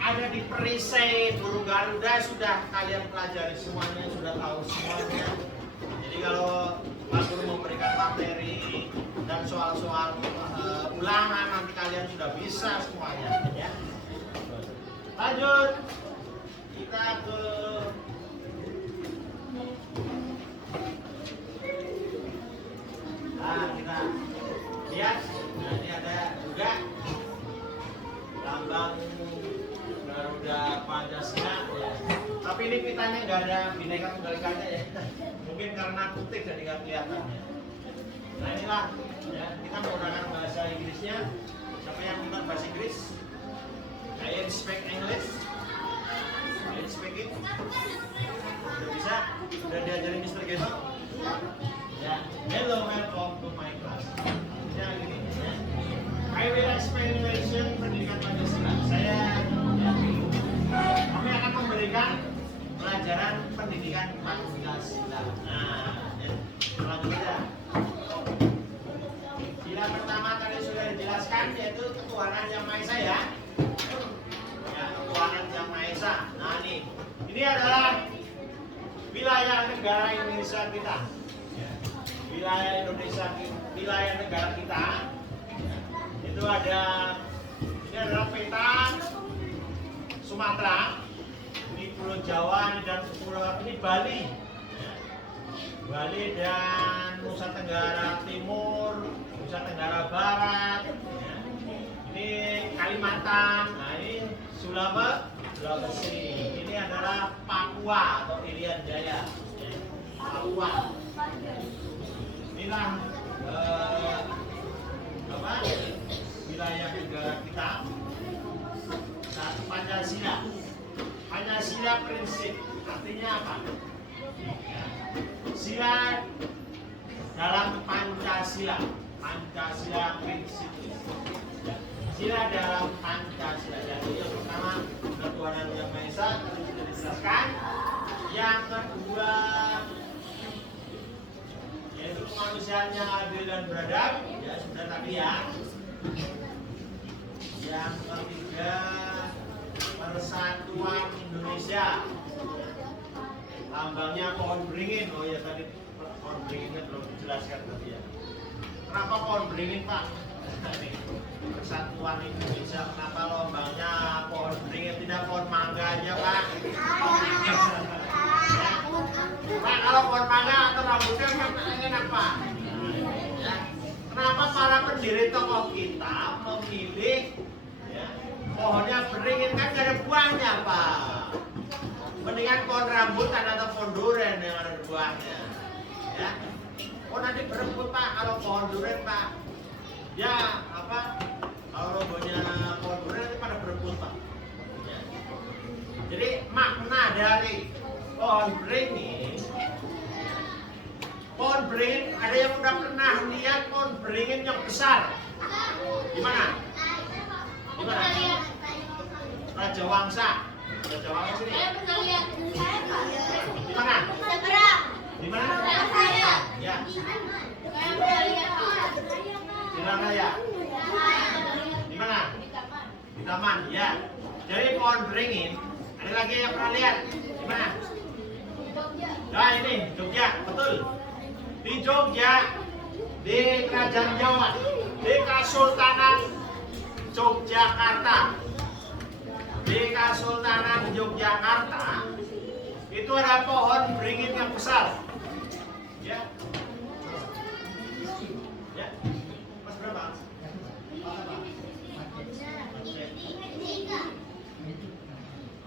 ada di perisai burung Garuda sudah kalian pelajari semuanya, sudah tahu semuanya. Jadi kalau Pak Guru memberikan materi dan soal-soal ulangan nanti kalian sudah bisa semuanya, ya. Lanjut kita ke kita lihat. Nah, ini ada juga lambang Garuda Pancasila, ya. Tapi ini pitanya nggak ada Bhinneka Tunggal Ika ya. Mungkin karena putih jadi nggak kelihatan, ya. Nah inilah, ya, kita menggunakan bahasa Inggrisnya. Siapa yang minta bahasa Inggris? I speak English. I speak it. Sudah bisa? Sudah diajarin Mr. Geto? Ya. Hello, welcome to my class. Ya gini, ya. I will explanation pendidikan Pancasila. Saya ya, kami akan memberikan pelajaran pendidikan Pancasila. Nah, ya. Selanjutnya. Sila pertama tadi sudah dijelaskan, yaitu ketuhanan Yang Maha Esa, ya. Ya, ketuhanan Yang Maha Esa. Nah, ini adalah wilayah negara Indonesia kita. Ya. Wilayah negara kita. Ya. Itu ada, ini adalah peta Sumatera, ini Pulau Jawa, dan ini Bali. Ya. Bali dan Nusa Tenggara Timur, Nusa Tenggara Barat, ya. Ini Kalimantan, nah ini Sulawesi, ini adalah Papua atau Irian Jaya, ya. Papua. Inilah wilayah negara kita. Satu, Pancasila. Pancasila prinsip, artinya apa? Ya. Sila dalam Pancasila. Pancasila prinsip. Ya. Sila dalam Pancasila. Jadi yang pertama ketuhanan yang Maha Esa tadi sudah dijelaskan. Yang kedua yaitu kemanusiaan yang adil dan beradab. Ya sudah tadi ya. Yang ketiga persatuan Indonesia. Lambangnya pohon beringin. Oh ya tadi pohon beringinnya belum dijelaskan tadi ya. Kenapa pohon beringin Pak? Persatuan Indonesia. Kenapa lambangnya pohon beringin tidak pohon mangga aja Pak? Pak kalau pohon mangga atau rambutan kan enak Pak. Ya. Kenapa para pendiri tokoh kita memilih ya, pohonnya beringin kan gak ada buahnya Pak? Mendingan pohon rambutan atau pohon duren yang ada buahnya. Ya. Oh nanti berebut Pak kalau pohon duren Pak. Ya apa? Kalau robohnya pohon duren nanti pada berebut Pak. Ya. Jadi makna dari pohon beringin. Pohon beringin ada yang udah pernah lihat pohon beringin yang besar? Di mana? Di mana? Raja Wangsa. Raja Wangsa sini. Di mana? Di mana? Ya. Di mana ya? Di mana? Di taman. Ya. Jadi pohon beringin. Ada lagi yang pernah lihat? Di mana? Nah ini Jogja, betul. Di Jogja, di Kerajaan Jawa, di Kesultanan Yogyakarta. Di Kesultanan Yogyakarta itu ada pohon beringin yang besar. Ya. Ya. Mas berapa?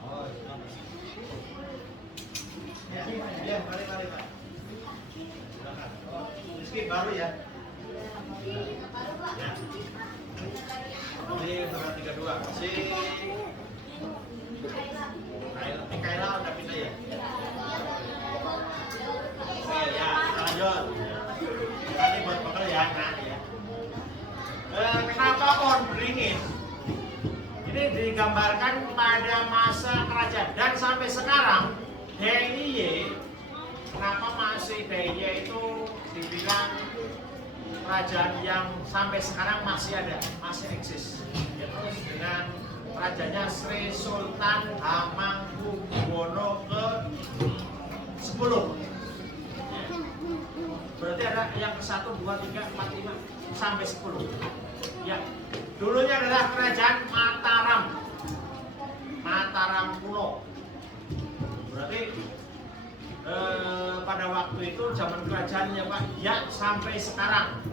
Oh, ya, ya, mari Pak. Silakan. Oh, Rizky baru ya. Ya. Ini berat 32. Masih. Kaila udah pindah ya. Oke ya, kita lanjut. Tadi buat bekal ya, nah ya. Kenapa pohon beringin? Ini digambarkan pada masa kerajaan dan sampai sekarang DIY. Kenapa masih DIY itu dibilang kerajaan yang sampai sekarang masih ada, masih eksis. Ya, terus dengan rajanya Sri Sultan Hamengkubuwono ke-10. Ya. Berarti ada yang ke-1, 2, 3, 4, 5 sampai 10. Ya. Dulunya adalah kerajaan Mataram. Mataram kuno. Berarti pada waktu itu zaman kerajaannya Pak, ya sampai sekarang.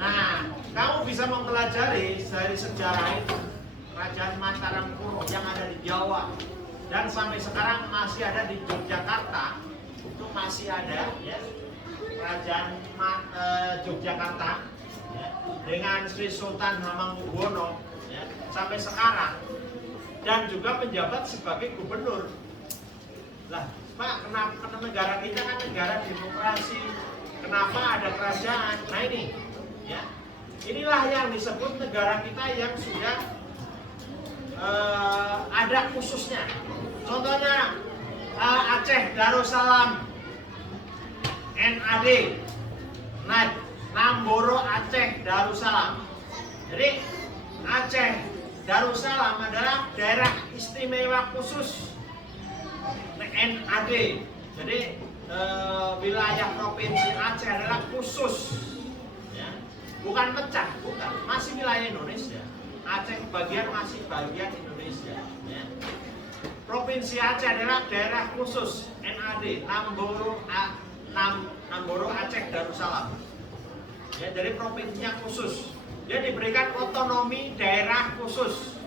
Nah, kamu bisa mempelajari dari sejarah itu kerajaan Mataram kuno yang ada di Jawa dan sampai sekarang masih ada di Yogyakarta. Itu masih ada ya kerajaan Yogyakarta ya, dengan Sri Sultan Hamengkubuwono ya, sampai sekarang dan juga menjabat sebagai gubernur. Lah, Pak, kenapa negara kita kan negara demokrasi? Kenapa ada kerajaan? Nah ini, ya, inilah yang disebut negara kita yang sudah ada khususnya. Contohnya Aceh Darussalam, NAD, Namboro Aceh Darussalam. Jadi Aceh Darussalam adalah daerah istimewa khusus NAD. Jadi wilayah provinsi Aceh adalah khusus, ya. Bukan pecah, bukan. Masih wilayah Indonesia. Aceh bagian masih bagian Indonesia. Ya. Provinsi Aceh adalah daerah khusus NAD, Namboro Aceh Darussalam. Ya, jadi provinsinya khusus. Dia diberikan otonomi daerah khusus.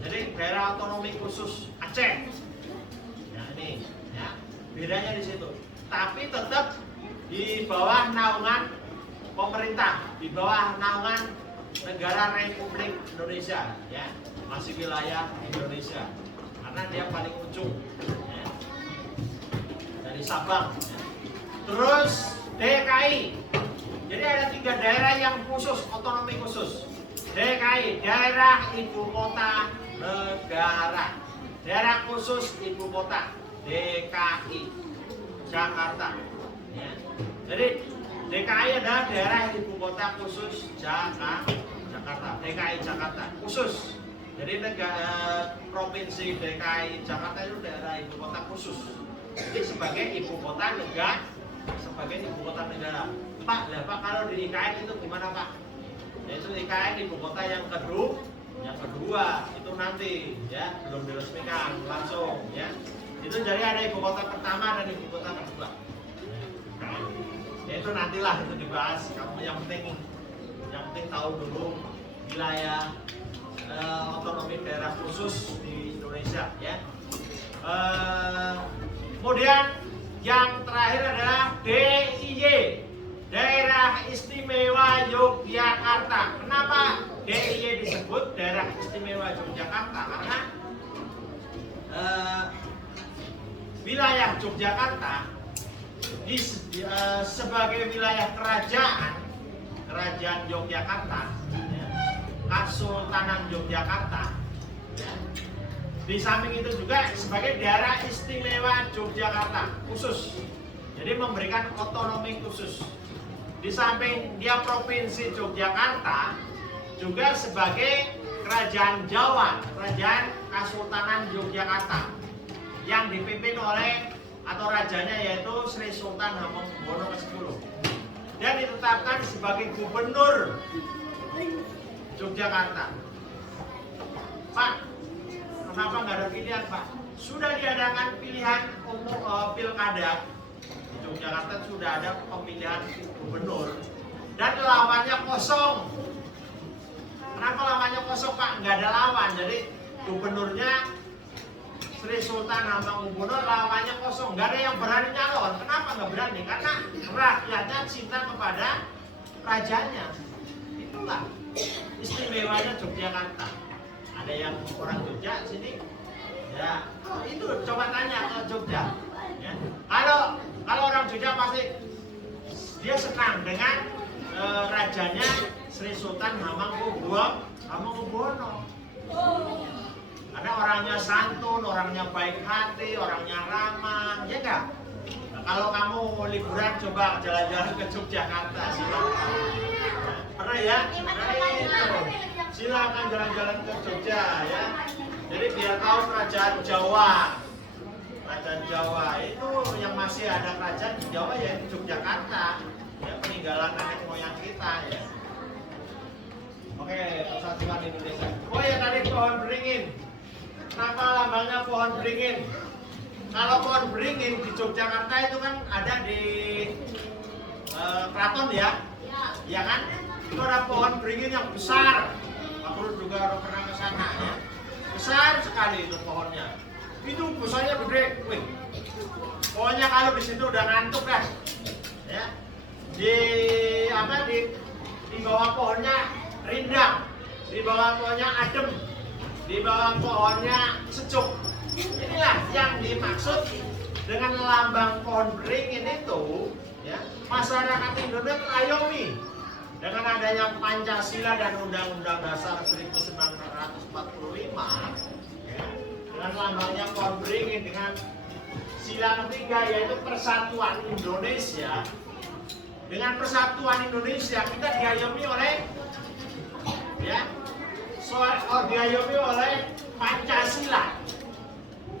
Jadi daerah otonomi khusus Aceh. Nih, ya, bedanya di situ. Tapi tetap di bawah naungan pemerintah, di bawah naungan negara Republik Indonesia, ya, masih wilayah Indonesia, karena dia paling ujung, ya, dari Sabang. Ya. Terus DKI, Jadi ada 3 daerah yang khusus, otonomi khusus. DKI, daerah ibu kota negara. Daerah khusus ibu kota, DKI, Jakarta. Ya. Jadi DKI adalah daerah ibu kota khusus Jakarta. DKI Jakarta khusus. Jadi provinsi DKI Jakarta itu daerah ibu kota khusus. Jadi sebagai ibu kota negara, Pak, kalau di IKN itu gimana Pak? Yaitu IKN ibu kota yang kedua itu nanti ya, belum diresmikan langsung ya. Itu jadi ada ibu kota pertama dan ibu kota kedua. Ya itu nantilah itu dibahas. Kamu yang penting tahu dulu wilayah otonomi daerah khusus di Indonesia ya. Kemudian yang terakhir adalah DIY, Daerah Istimewa Yogyakarta. Kenapa DIY disebut Daerah Istimewa Yogyakarta? Karena wilayah Yogyakarta sebagai wilayah kerajaan Yogyakarta, ya, Kesultanan Yogyakarta. Ya. Di samping itu juga sebagai daerah istimewa Yogyakarta khusus. Jadi memberikan otonomi khusus. Di samping dia provinsi Yogyakarta, juga sebagai kerajaan Jawa, kerajaan Kesultanan Yogyakarta yang dipimpin oleh atau rajanya yaitu Sri Sultan Hamengkubuwono ke-10 dan ditetapkan sebagai gubernur Yogyakarta. Pak, kenapa nggak ada pilihan Pak? Sudah diadakan pilihan umum pilkada di Yogyakarta, sudah ada pemilihan gubernur dan lawannya kosong. Kenapa lawannya kosong Pak? Nggak ada lawan, jadi gubernurnya Sri Sultan Hamengkubuwono lawannya kosong, nggak ada yang berani nyalon. Kenapa nggak berani? Karena rakyatnya cinta kepada rajanya. Itulah istimewanya Yogyakarta. Ada yang orang Jogja sini, ya itu coba tanya ke Jogja. Ya. Kalau orang Jogja pasti dia senang dengan rajanya Sri Sultan Hamengkubuwono. Karena orangnya santun, orangnya baik hati, orangnya ramah, ya enggak? Nah, kalau kamu liburan coba jalan-jalan ke Yogyakarta, silakan. Pernah ya? Nah, itu. Silakan jalan-jalan ke Jogja ya. Jadi biar tahu kerajaan Jawa. Kerajaan Jawa itu yang masih ada kerajaan di Jawa ya di Yogyakarta. Ya peninggalan nenek moyang kita ya. Oke, Persatuan Indonesia. Oh ya tadi pohon beringin. Kenapa lambangnya pohon beringin? Kalau pohon beringin di Yogyakarta itu kan ada di keraton ya, ya kan? Itu ada pohon beringin yang besar. Aku juga pernah ke sana ya. Besar sekali itu pohonnya. Itu besarnya gede. Wih. Pokoknya kalau di situ udah ngantuk dah. Ya. Di bawah pohonnya rindang, di bawah pohonnya adem, di bawah pohonnya sejuk. Inilah yang dimaksud dengan lambang pohon beringin itu, ya. Masyarakat Indonesia mengayomi dengan adanya Pancasila dan Undang-Undang Dasar 1945, ya. Dengan lambangnya pohon beringin, dengan sila ketiga yaitu Persatuan Indonesia. Dengan Persatuan Indonesia kita diayomi oleh, ya, diayomi oleh Pancasila.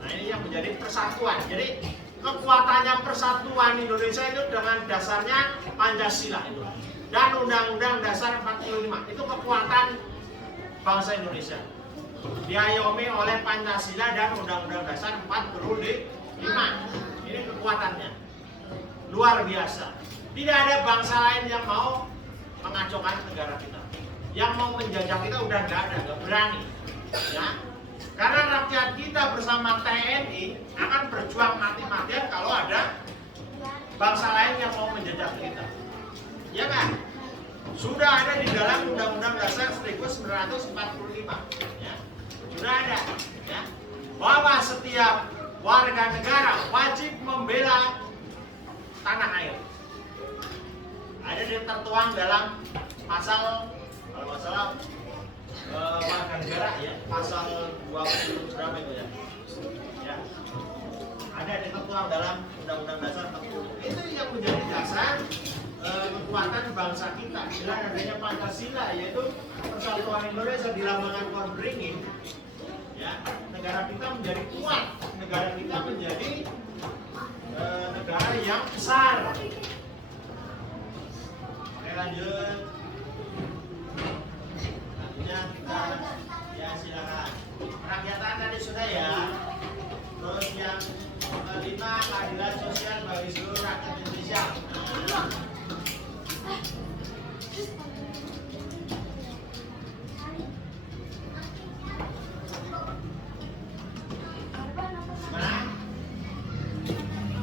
Nah ini yang menjadi persatuan. Jadi kekuatannya Persatuan Indonesia itu dengan dasarnya Pancasila itu dan Undang-Undang Dasar 45 itu kekuatan bangsa Indonesia. Diayomi oleh Pancasila dan Undang-Undang Dasar 45. Ini kekuatannya luar biasa. Tidak ada bangsa lain yang mau mengacaukan negara kita. Yang mau menjajah kita udah nggak ada, nggak berani, ya. Karena rakyat kita bersama TNI akan berjuang mati-matian kalau ada bangsa lain yang mau menjajah kita, ya kan? Sudah ada di dalam Undang-Undang Dasar 1945, ya. Sudah ada, ya. Bahwa setiap warga negara wajib membela tanah air. Nah, Ada tertuang dalam pasal, kalau nggak salah warga negara ya, pasal 20 berapa itu ya? Ya. Ada tertuang dalam Undang-Undang Dasar 40. Itu yang menjadi dasar kekuatan bangsa kita. Dengan adanya Pancasila, yaitu Persatuan Indonesia di lambangkan pohon beringin, ya, negara kita menjadi kuat, negara kita menjadi negara yang besar. Oke, lanjut. Selanjutnya kita, ya silakan. Perakyatan tadi sudah ya. Terus yang kelima, keadilan sosial bagi seluruh rakyat Indonesia.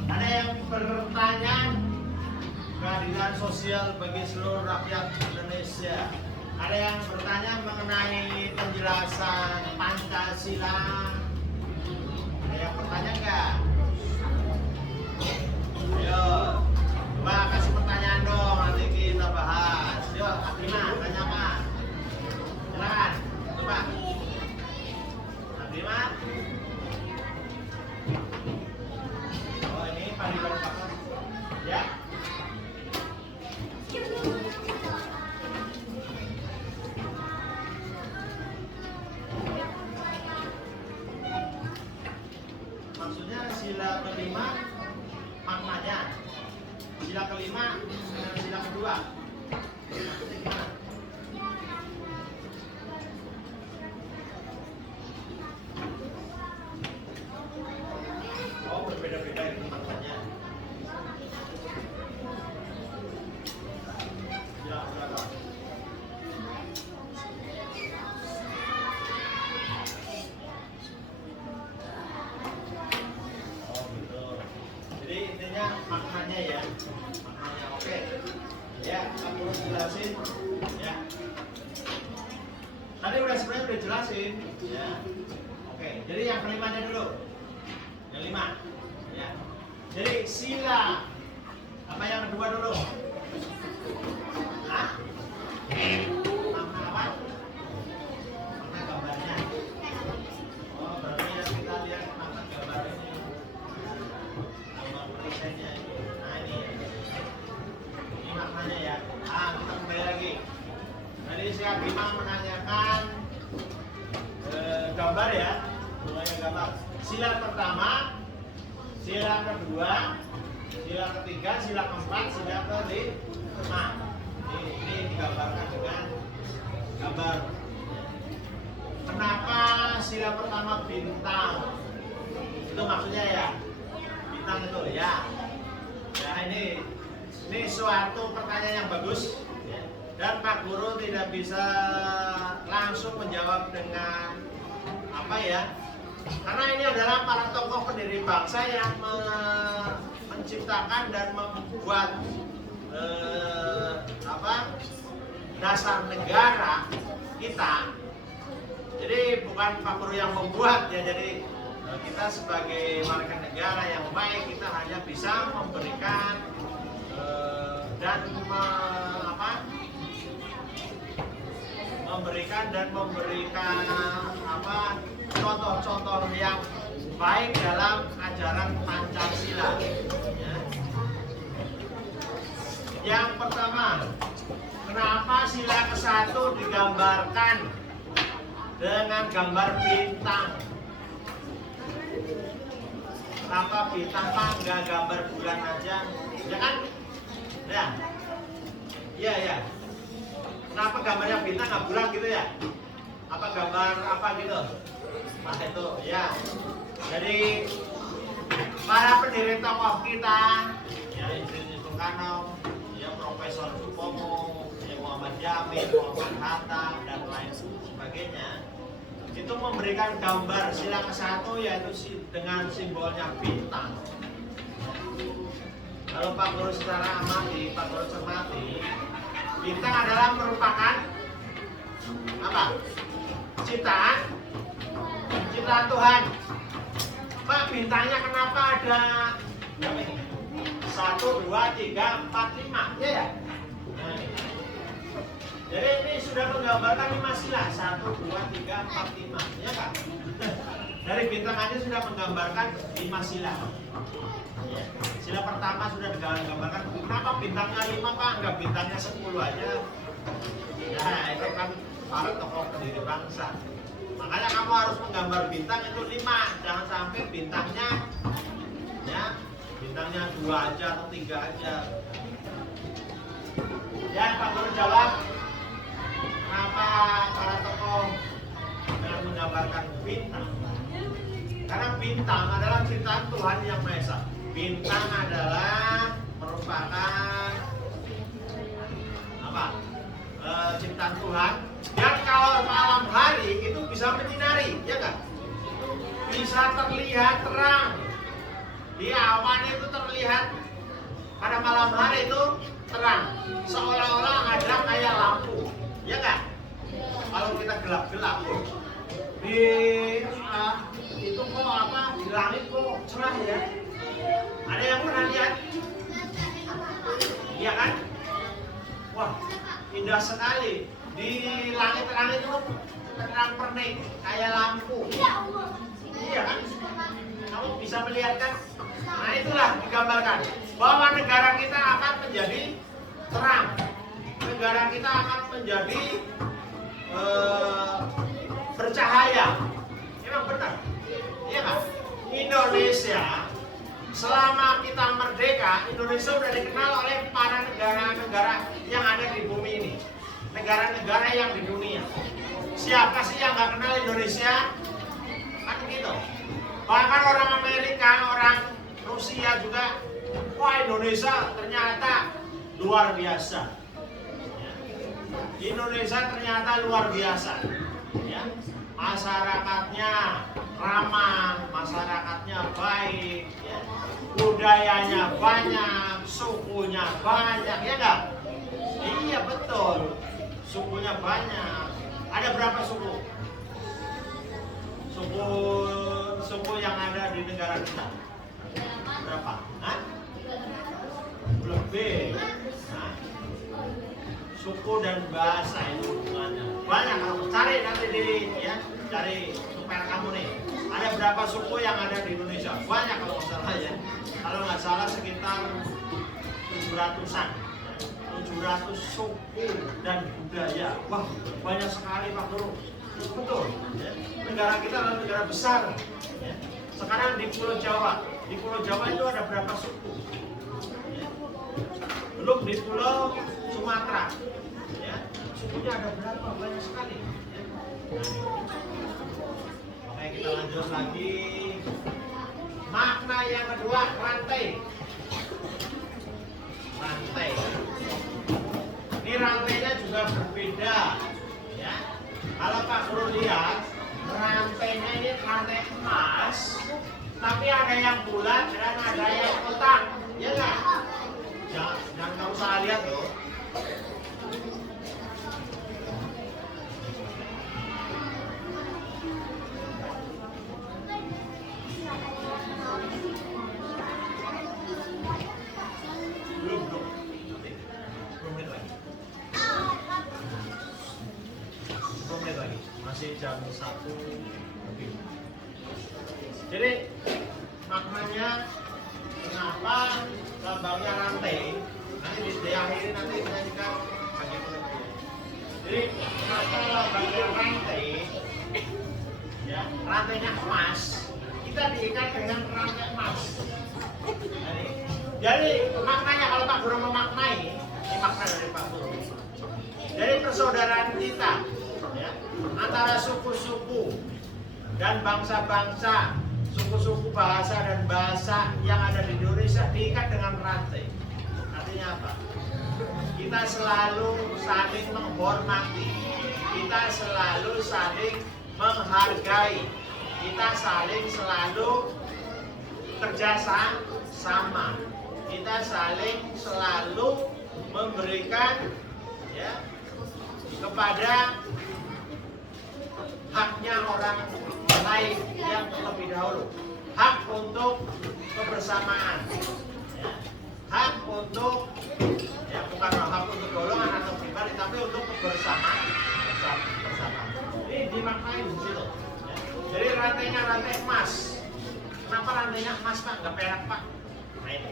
Ada yang bertanya keadilan sosial bagi seluruh rakyat Indonesia. Ada yang bertanya mengenai penjelasan Pancasila. Ada yang bertanya enggak? Ayo, coba kasih pertanyaan dong, nanti kita bahas. Yuk, Kak Bima, tanya apa? Silakan, coba. Kak Bima. Oh, ini panggilan kakak. Ya. Maksudnya sila kelima maknanya, sila kelima dengan sila kedua. Maksudnya gimana? Oh, berbeda-beda itu maknanya. Silakan. Oh gitu. Jadi intinya maknanya ya, maknanya oke. Ya, kita perlu jelasin. Ya. Tadi sebenarnya udah jelasin. Ya. Oke. Jadi yang kelimanya dulu. Yang lima. Ya. Jadi sila. Apa yang kedua dulu? Hah? Makna apa? Makna gambarnya. Oh, berarti ya kita lihat makna gambar ini. Gambar perisennya ini. Nah ini. Ini maknanya ya. Kita kembali lagi. Tadi saya Bima menanyakan gambar ya. Mulai gambar. Sila pertama, sila kedua, sila ketiga, sila keempat, sila kelima. Ini digambarkan dengan gambar. Kenapa sila pertama bintang? Itu maksudnya ya, bintang itu ya. Ya ini suatu pertanyaan yang bagus. Ya. Dan Pak Guru tidak bisa langsung menjawab dengan apa ya? Karena ini adalah para tokoh pendiri bangsa yang menciptakan dan membuat dasar negara kita. Jadi bukan Pak Guru yang membuat ya. Jadi kita sebagai warga negara yang baik, kita hanya bisa memberikan memberikan contoh-contoh yang baik dalam ajaran Pancasila. Ya. Yang pertama, kenapa sila ke-1 digambarkan dengan gambar bintang? Kenapa bintang Pak nggak gambar bulan aja? Ya kan? Ya. Iya ya. Kenapa gambarnya bintang nggak bulan gitu ya? Apa gambar apa gitu? Nah itu ya. Jadi para pendiri tokoh kita, ya Insinyur Soekarno, ya Profesor Supomo, ya Muhammad Jamil, Muhammad Hatta dan lain sebagainya, itu memberikan gambar sila ke-1 yaitu dengan simbolnya bintang. Kalau Pak Guru secara amati, Pak Guru cermati, bintang adalah merupakan apa? Ciptaan Tuhan. Pak, bintangnya kenapa ada 1, 2, 3, 4, 5? Ya ya. ini. Jadi ini sudah menggambarkan 5 sila, 1, 2, 3, 4, 5, ya kan? Dari bintang aja sudah menggambarkan 5 sila. Ya. Sila pertama sudah digambarkan. Kenapa bintangnya 5 Pak? Enggak bintangnya 10 aja. Ya itu kan para tokoh pendiri bangsa. Makanya kamu harus menggambar bintang itu 5. Jangan sampai bintangnya ya bintangnya 2 aja atau 3 aja. Ya Pak Guru jawab. Kenapa para tokoh dengan menggambarkan bintang? Karena bintang adalah ciptaan Tuhan Yang Maha Esa. Bintang adalah merupakan apa? Ciptaan Tuhan. Dan kalau malam hari itu bisa menyinari, ya kan? Bisa terlihat terang. Di awan itu terlihat pada malam hari itu terang, seolah-olah ada kayak lampu, ya kan? Kalau kita gelap-gelap itu kok apa di langit kok cerah ya? Ada yang pernah lihat? Iya kan? Wah, indah sekali. Di langit-langit itu terang pernik kayak lampu. Iya kan? Kamu bisa melihat kan? Nah itulah digambarkan bahwa negara kita akan menjadi terang. Negara kita akan menjadi bercahaya. Memang benar. Iya kan? Indonesia selama kita merdeka, Indonesia sudah dikenal oleh para negara-negara yang ada di bumi ini. Negara-negara yang di dunia. Siapa sih yang nggak kenal Indonesia? Kan gitu. Bahkan orang Amerika, orang Rusia juga, wah Indonesia ternyata luar biasa. Ya. Indonesia ternyata luar biasa. Ya. Masyarakatnya ramah, masyarakatnya baik, ya. Budayanya banyak, sukunya banyak, ya enggak? Iya betul, sukunya banyak. Ada berapa suku? Suku yang ada di negara kita? Berapa? Hah? Lebih. Nah, suku dan bahasa itu hubungannya banyak. Kalau cari nanti cari supaya kamu nih. Ada berapa suku yang ada di Indonesia? Banyak kalau nggak salah ya. Kalau nggak salah sekitar 700-an. 700 suku dan budaya. Wah, banyak sekali Pak Guru. Betul. Ya. Negara kita adalah negara besar. Ya. Sekarang di Pulau Jawa. Di Pulau Jawa itu ada berapa suku? Ya. Belum di Pulau Sumatera. Ya. Sukunya ada berapa? Banyak sekali. Ya. Oke, kita lanjut lagi. Makna yang kedua, rantai. Rantai. Ini rantainya juga berbeda. Ya. Kalau Pak Guru lihat, rantainya ini rantai emas, tapi ada yang bulat dan ada yang kotak, ya nggak? Jangan kamu salah lihat loh. Masih jam 1 lebih. Jadi maknanya kenapa lambangnya rantai? Nanti diakhiri nanti menyanyikan bagi pengertian. Jadi kenapa lambangnya rantai? Ya, rantainya emas. Kita diikat dengan rantai emas. Jadi maknanya kalau Pak Guru memaknai, ini makna dari Pak Guru. Jadi persaudaraan kita, ya, antara suku-suku dan bangsa-bangsa, suku-suku bahasa dan bahasa yang ada di Indonesia diikat dengan rantai. Artinya apa? Kita selalu saling menghormati, kita selalu saling menghargai, kita saling selalu kerja sama, kita saling selalu memberikan, ya, kepada haknya orang lain yang terlebih dahulu, hak untuk kebersamaan. Ya. hak untuk ya bukan hak untuk golongan atau pribadi, tapi untuk kebersamaan bersama. Ini dimaknai di situ. Ya. Jadi rantainya rantai emas. Kenapa rantainya emas Pak? Nggak perak Pak? Nah itu.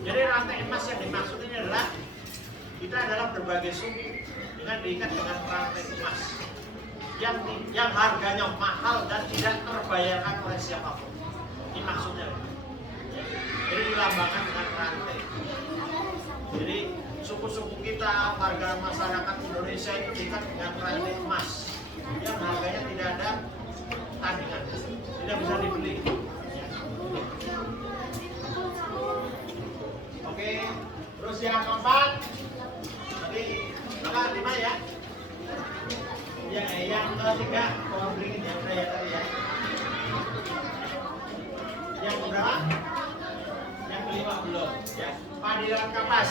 Jadi rantai emas yang dimaksud ini adalah kita adalah berbagai suku dengan diikat dengan rantai emas yang harganya mahal dan tidak terbayarkan oleh siapapun. Ini maksudnya. Ya. Jadi dilambangkan dengan rantai. Jadi suku-suku kita, warga masyarakat Indonesia itu diikat dengan rantai emas yang harganya tidak ada tandingan, tidak bisa dibeli. Ya. Oke, terus yang keempat, tadi apa 5 ya? Yang ketiga, kalau beringin ya udah ya tadi ya. Yang keberapa? Yang kelima belum. Ya, padiran kapas.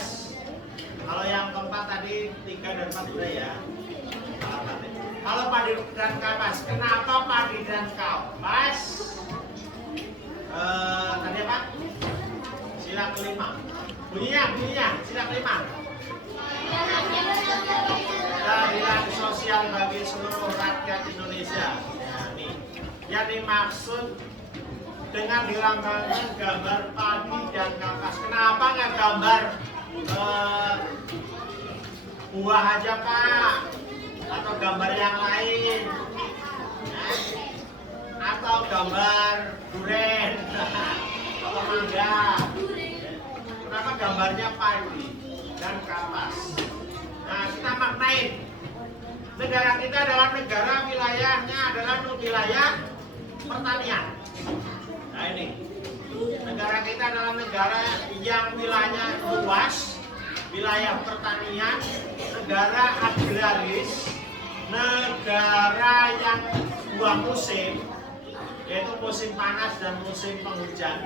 Kalau yang keempat tadi 3 dan 4 udah ya. Kalau padiran kapas, kenapa padiran kapas? Tadi apa? Sila kelima. Bunyinya, sila kelima. Keadilan sosial bagi seluruh rakyat Indonesia. Ya, nih. Yang dimaksud dengan dilambangkan gambar padi dan kapas. Kenapa nggak gambar buah aja Pak? Atau gambar yang lain? Atau gambar durian atau mangga? Kenapa gambarnya padi dan kapas? Nah, kita maknain negara kita adalah negara wilayahnya adalah wilayah pertanian. Nah ini, negara kita adalah negara yang wilayahnya luas, wilayah pertanian, negara agraris, negara yang 2 musim, yaitu musim panas dan musim penghujan,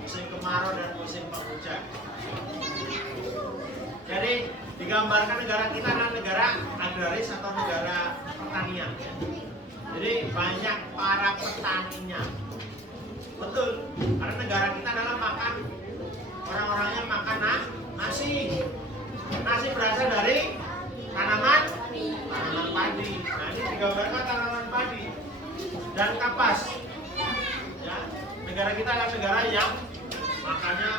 musim kemarau dan musim penghujan. Jadi digambarkan negara kita adalah negara agraris atau negara pertanian. Jadi banyak para petaninya. Betul, karena negara kita adalah makan, orang-orangnya makan nasi. Nasi berasal dari tanaman padi. Nah ini digambarkan tanaman padi dan kapas. Ya, negara kita adalah negara yang makannya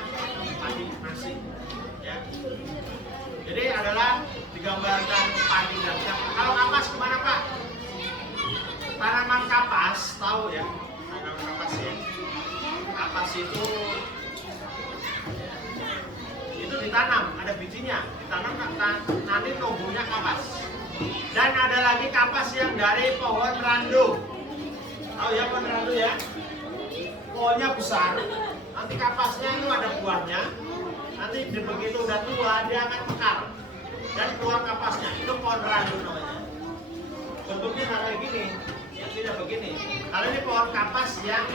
padi, nasi. Ya. Jadi adalah digambarkan padi dan kapas. Kalau kapas kemana Pak? Tanaman kapas, tahu ya? Tanaman kapas ya. Kapas itu ditanam, ada bijinya, ditanam nanti tumbuhnya kapas. Dan ada lagi kapas yang dari pohon randu. Tahu ya pohon randu ya? Pohonnya besar, nanti kapasnya itu ada buahnya. Nanti begitu udah tua dia akan mekar dan keluar kapasnya. Itu pohon randu namanya. Bentuknya nggak kayak gini, ya tidak begini. Kalau ini pohon kapas yang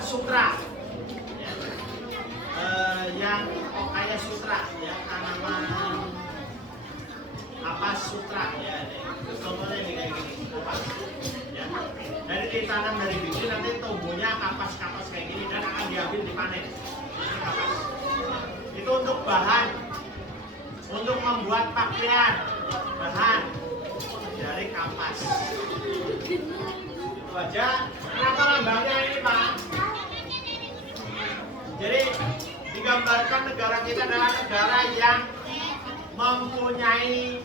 sutra, ya. Yang kayak sutra, ya tanaman kapas sutra, ya. Contohnya ini kayak gini, kapas, ya. Jadi ditanam dari biji nanti tumbuhnya kapas-kapas kayak gini dan akan diambil dipanen. Ini kapas. Itu untuk bahan, untuk membuat pakaian, bahan dari kapas. Itu aja. Kenapa lambangnya ini Pak? Jadi digambarkan negara kita adalah negara yang mempunyai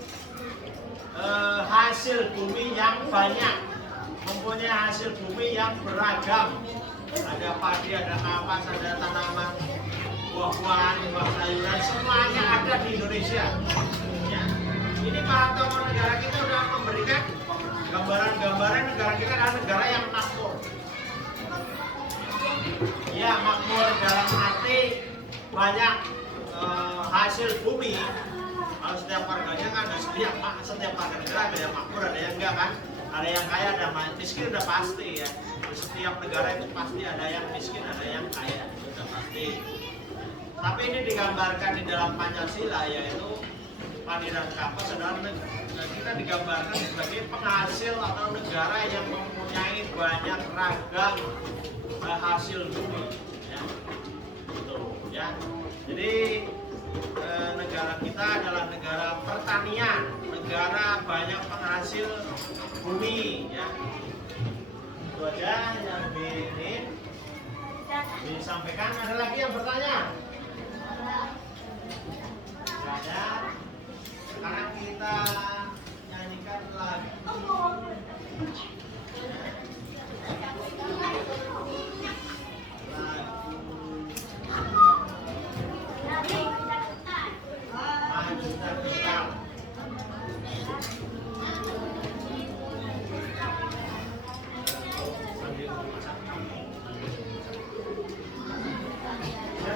hasil bumi yang banyak, mempunyai hasil bumi yang beragam. Ada padi, ada kapas, ada tanaman buah-buahan, buah sayuran, semuanya ada di Indonesia. Ya. Ini para tokoh negara kita sudah memberikan gambaran-gambaran negara kita adalah negara yang makmur. Ya, makmur dalam arti banyak hasil bumi. Kalau setiap warganya kan ada setiap warga negara ada yang makmur, ada yang enggak kan? Ada yang kaya, ada yang miskin, udah pasti ya. Di setiap negara itu pasti ada yang miskin, ada yang kaya, itu udah pasti. Tapi ini digambarkan di dalam Pancasila, yaitu padi dan kapas adalah kita digambarkan sebagai penghasil atau negara yang mempunyai banyak ragam hasil bumi. Ya. Gitu. ya. Jadi negara kita adalah negara pertanian, negara banyak penghasil bumi, ya. Itu aja yang disampaikan. Ada lagi yang bertanya? Tidak ada. Sekarang kita nyanyikan lagu.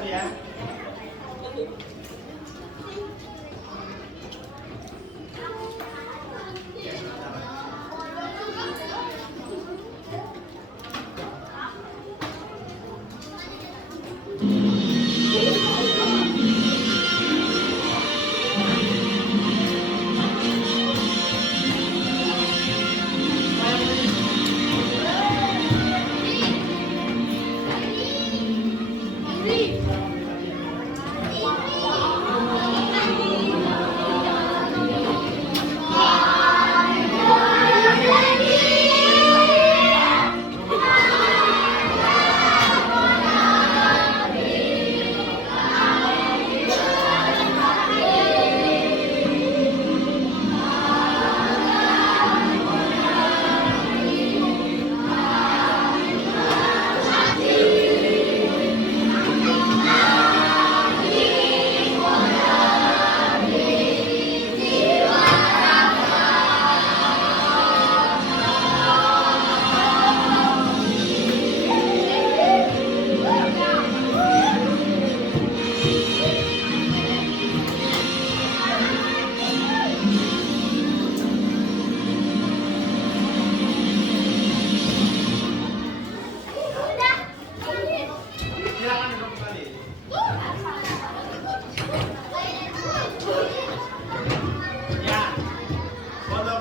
Ya.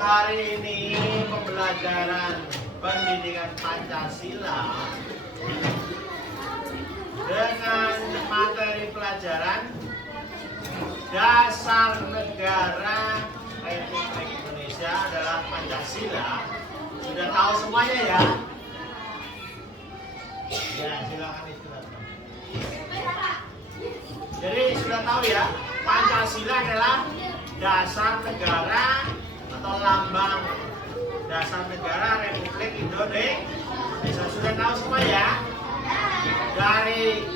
Hari ini pembelajaran pendidikan Pancasila dengan materi pelajaran dasar negara Republik Indonesia adalah Pancasila. Sudah tahu semuanya ya? Ya, silakan istirahat. Jadi sudah tahu ya, Pancasila adalah dasar negara atau lambang dasar negara Republik Indonesia. Sudah tahu semua ya? Dari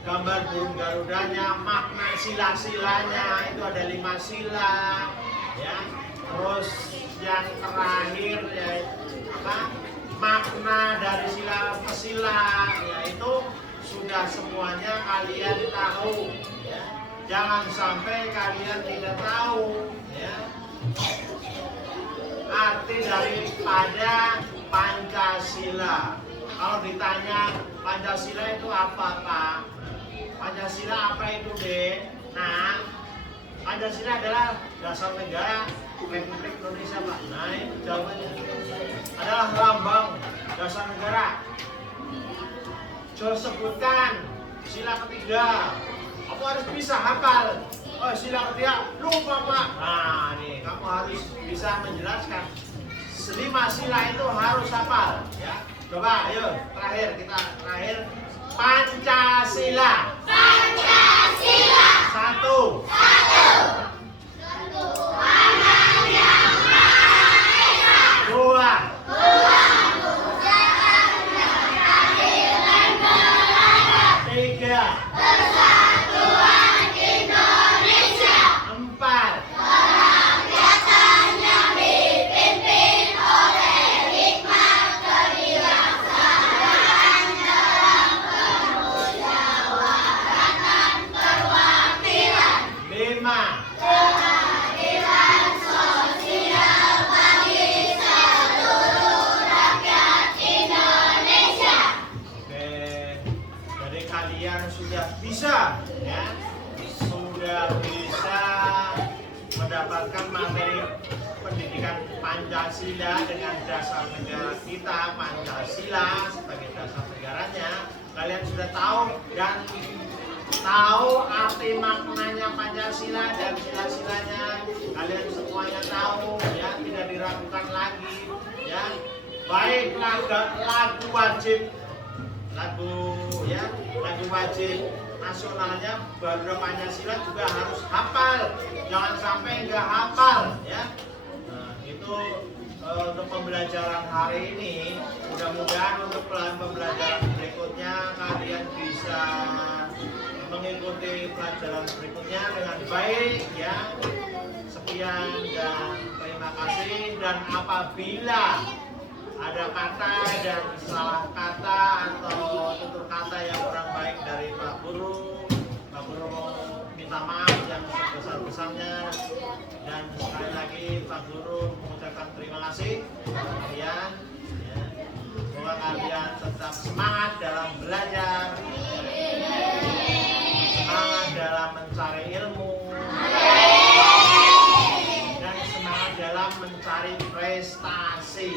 gambar burung garudanya, makna sila-silanya itu ada 5 sila, ya. Terus yang terakhir ya, makna dari sila ke sila, yaitu sudah semuanya kalian tahu, ya. Jangan sampai kalian tidak tahu, ya. Arti daripada Pancasila. Kalau ditanya Pancasila itu apa, Pak? Pancasila apa itu, Dek? Nah, Pancasila adalah dasar negara Republik Indonesia, Pak. Nah, itu jawabannya. Adalah lambang dasar negara. Coba sebutkan sila ketiga. Kamu harus bisa hafal. Oh, sila ketiga lupa, Pak. Nah, nih kamu harus bisa menjelaskan 5 sila itu harus hafal, ya. Coba, ayo terakhir Pancasila. Pancasila. 1. Tuhan yang Maha Esa. 2. Pujaan keadilan beradab. 3. Persatuan Indonesia. 4. Kerakyatan yang dipimpin oleh hikmat kebijaksanaan dalam permusyawaratan perwakilan. 5. Keadilan sosial bagi seluruh rakyat Indonesia. Oke, jadi kalian sudah bisa, ya, sudah bisa mendapatkan materi pendidikan Pancasila dengan dasar negara kita, Pancasila sebagai dasar negaranya. Kalian sudah tahu dan tahu arti maknanya Pancasila dan sila-silanya. Kalian semuanya tahu, ya, tidak diragukan lagi, ya. Baik lagu wajib, lagu wajib nasionalnya Garuda Pancasila juga harus hafal. Jangan sampai nggak hafal, ya. Nah, itu untuk pembelajaran hari ini. Mudah-mudahan untuk pembelajaran berikutnya kalian bisa mengikuti pelajaran berikutnya dengan baik, ya. Sekian dan terima kasih. Dan apabila ada kata dan salah kata atau tutur kata yang kurang baik dari Pak Guru mau minta maaf yang sebesar-besarnya. Dan sekali lagi Pak Guru mengucapkan terima kasih kepada kalian, ya. Semoga kalian tetap semangat dalam belajar, semangat dalam mencari ilmu, dan semangat dalam mencari prestasi.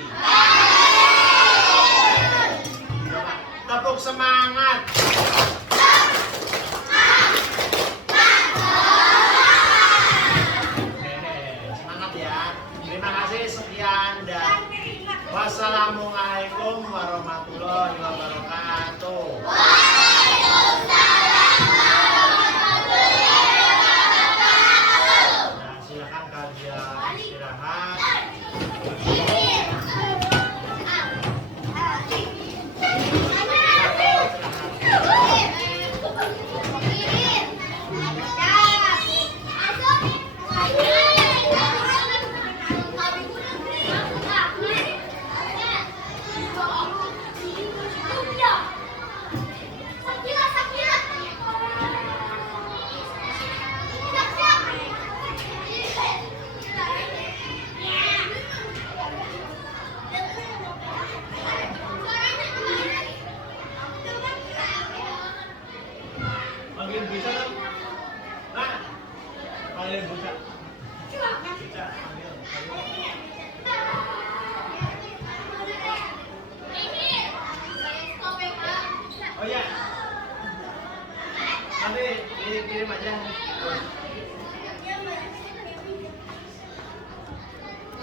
Tepuk semangat.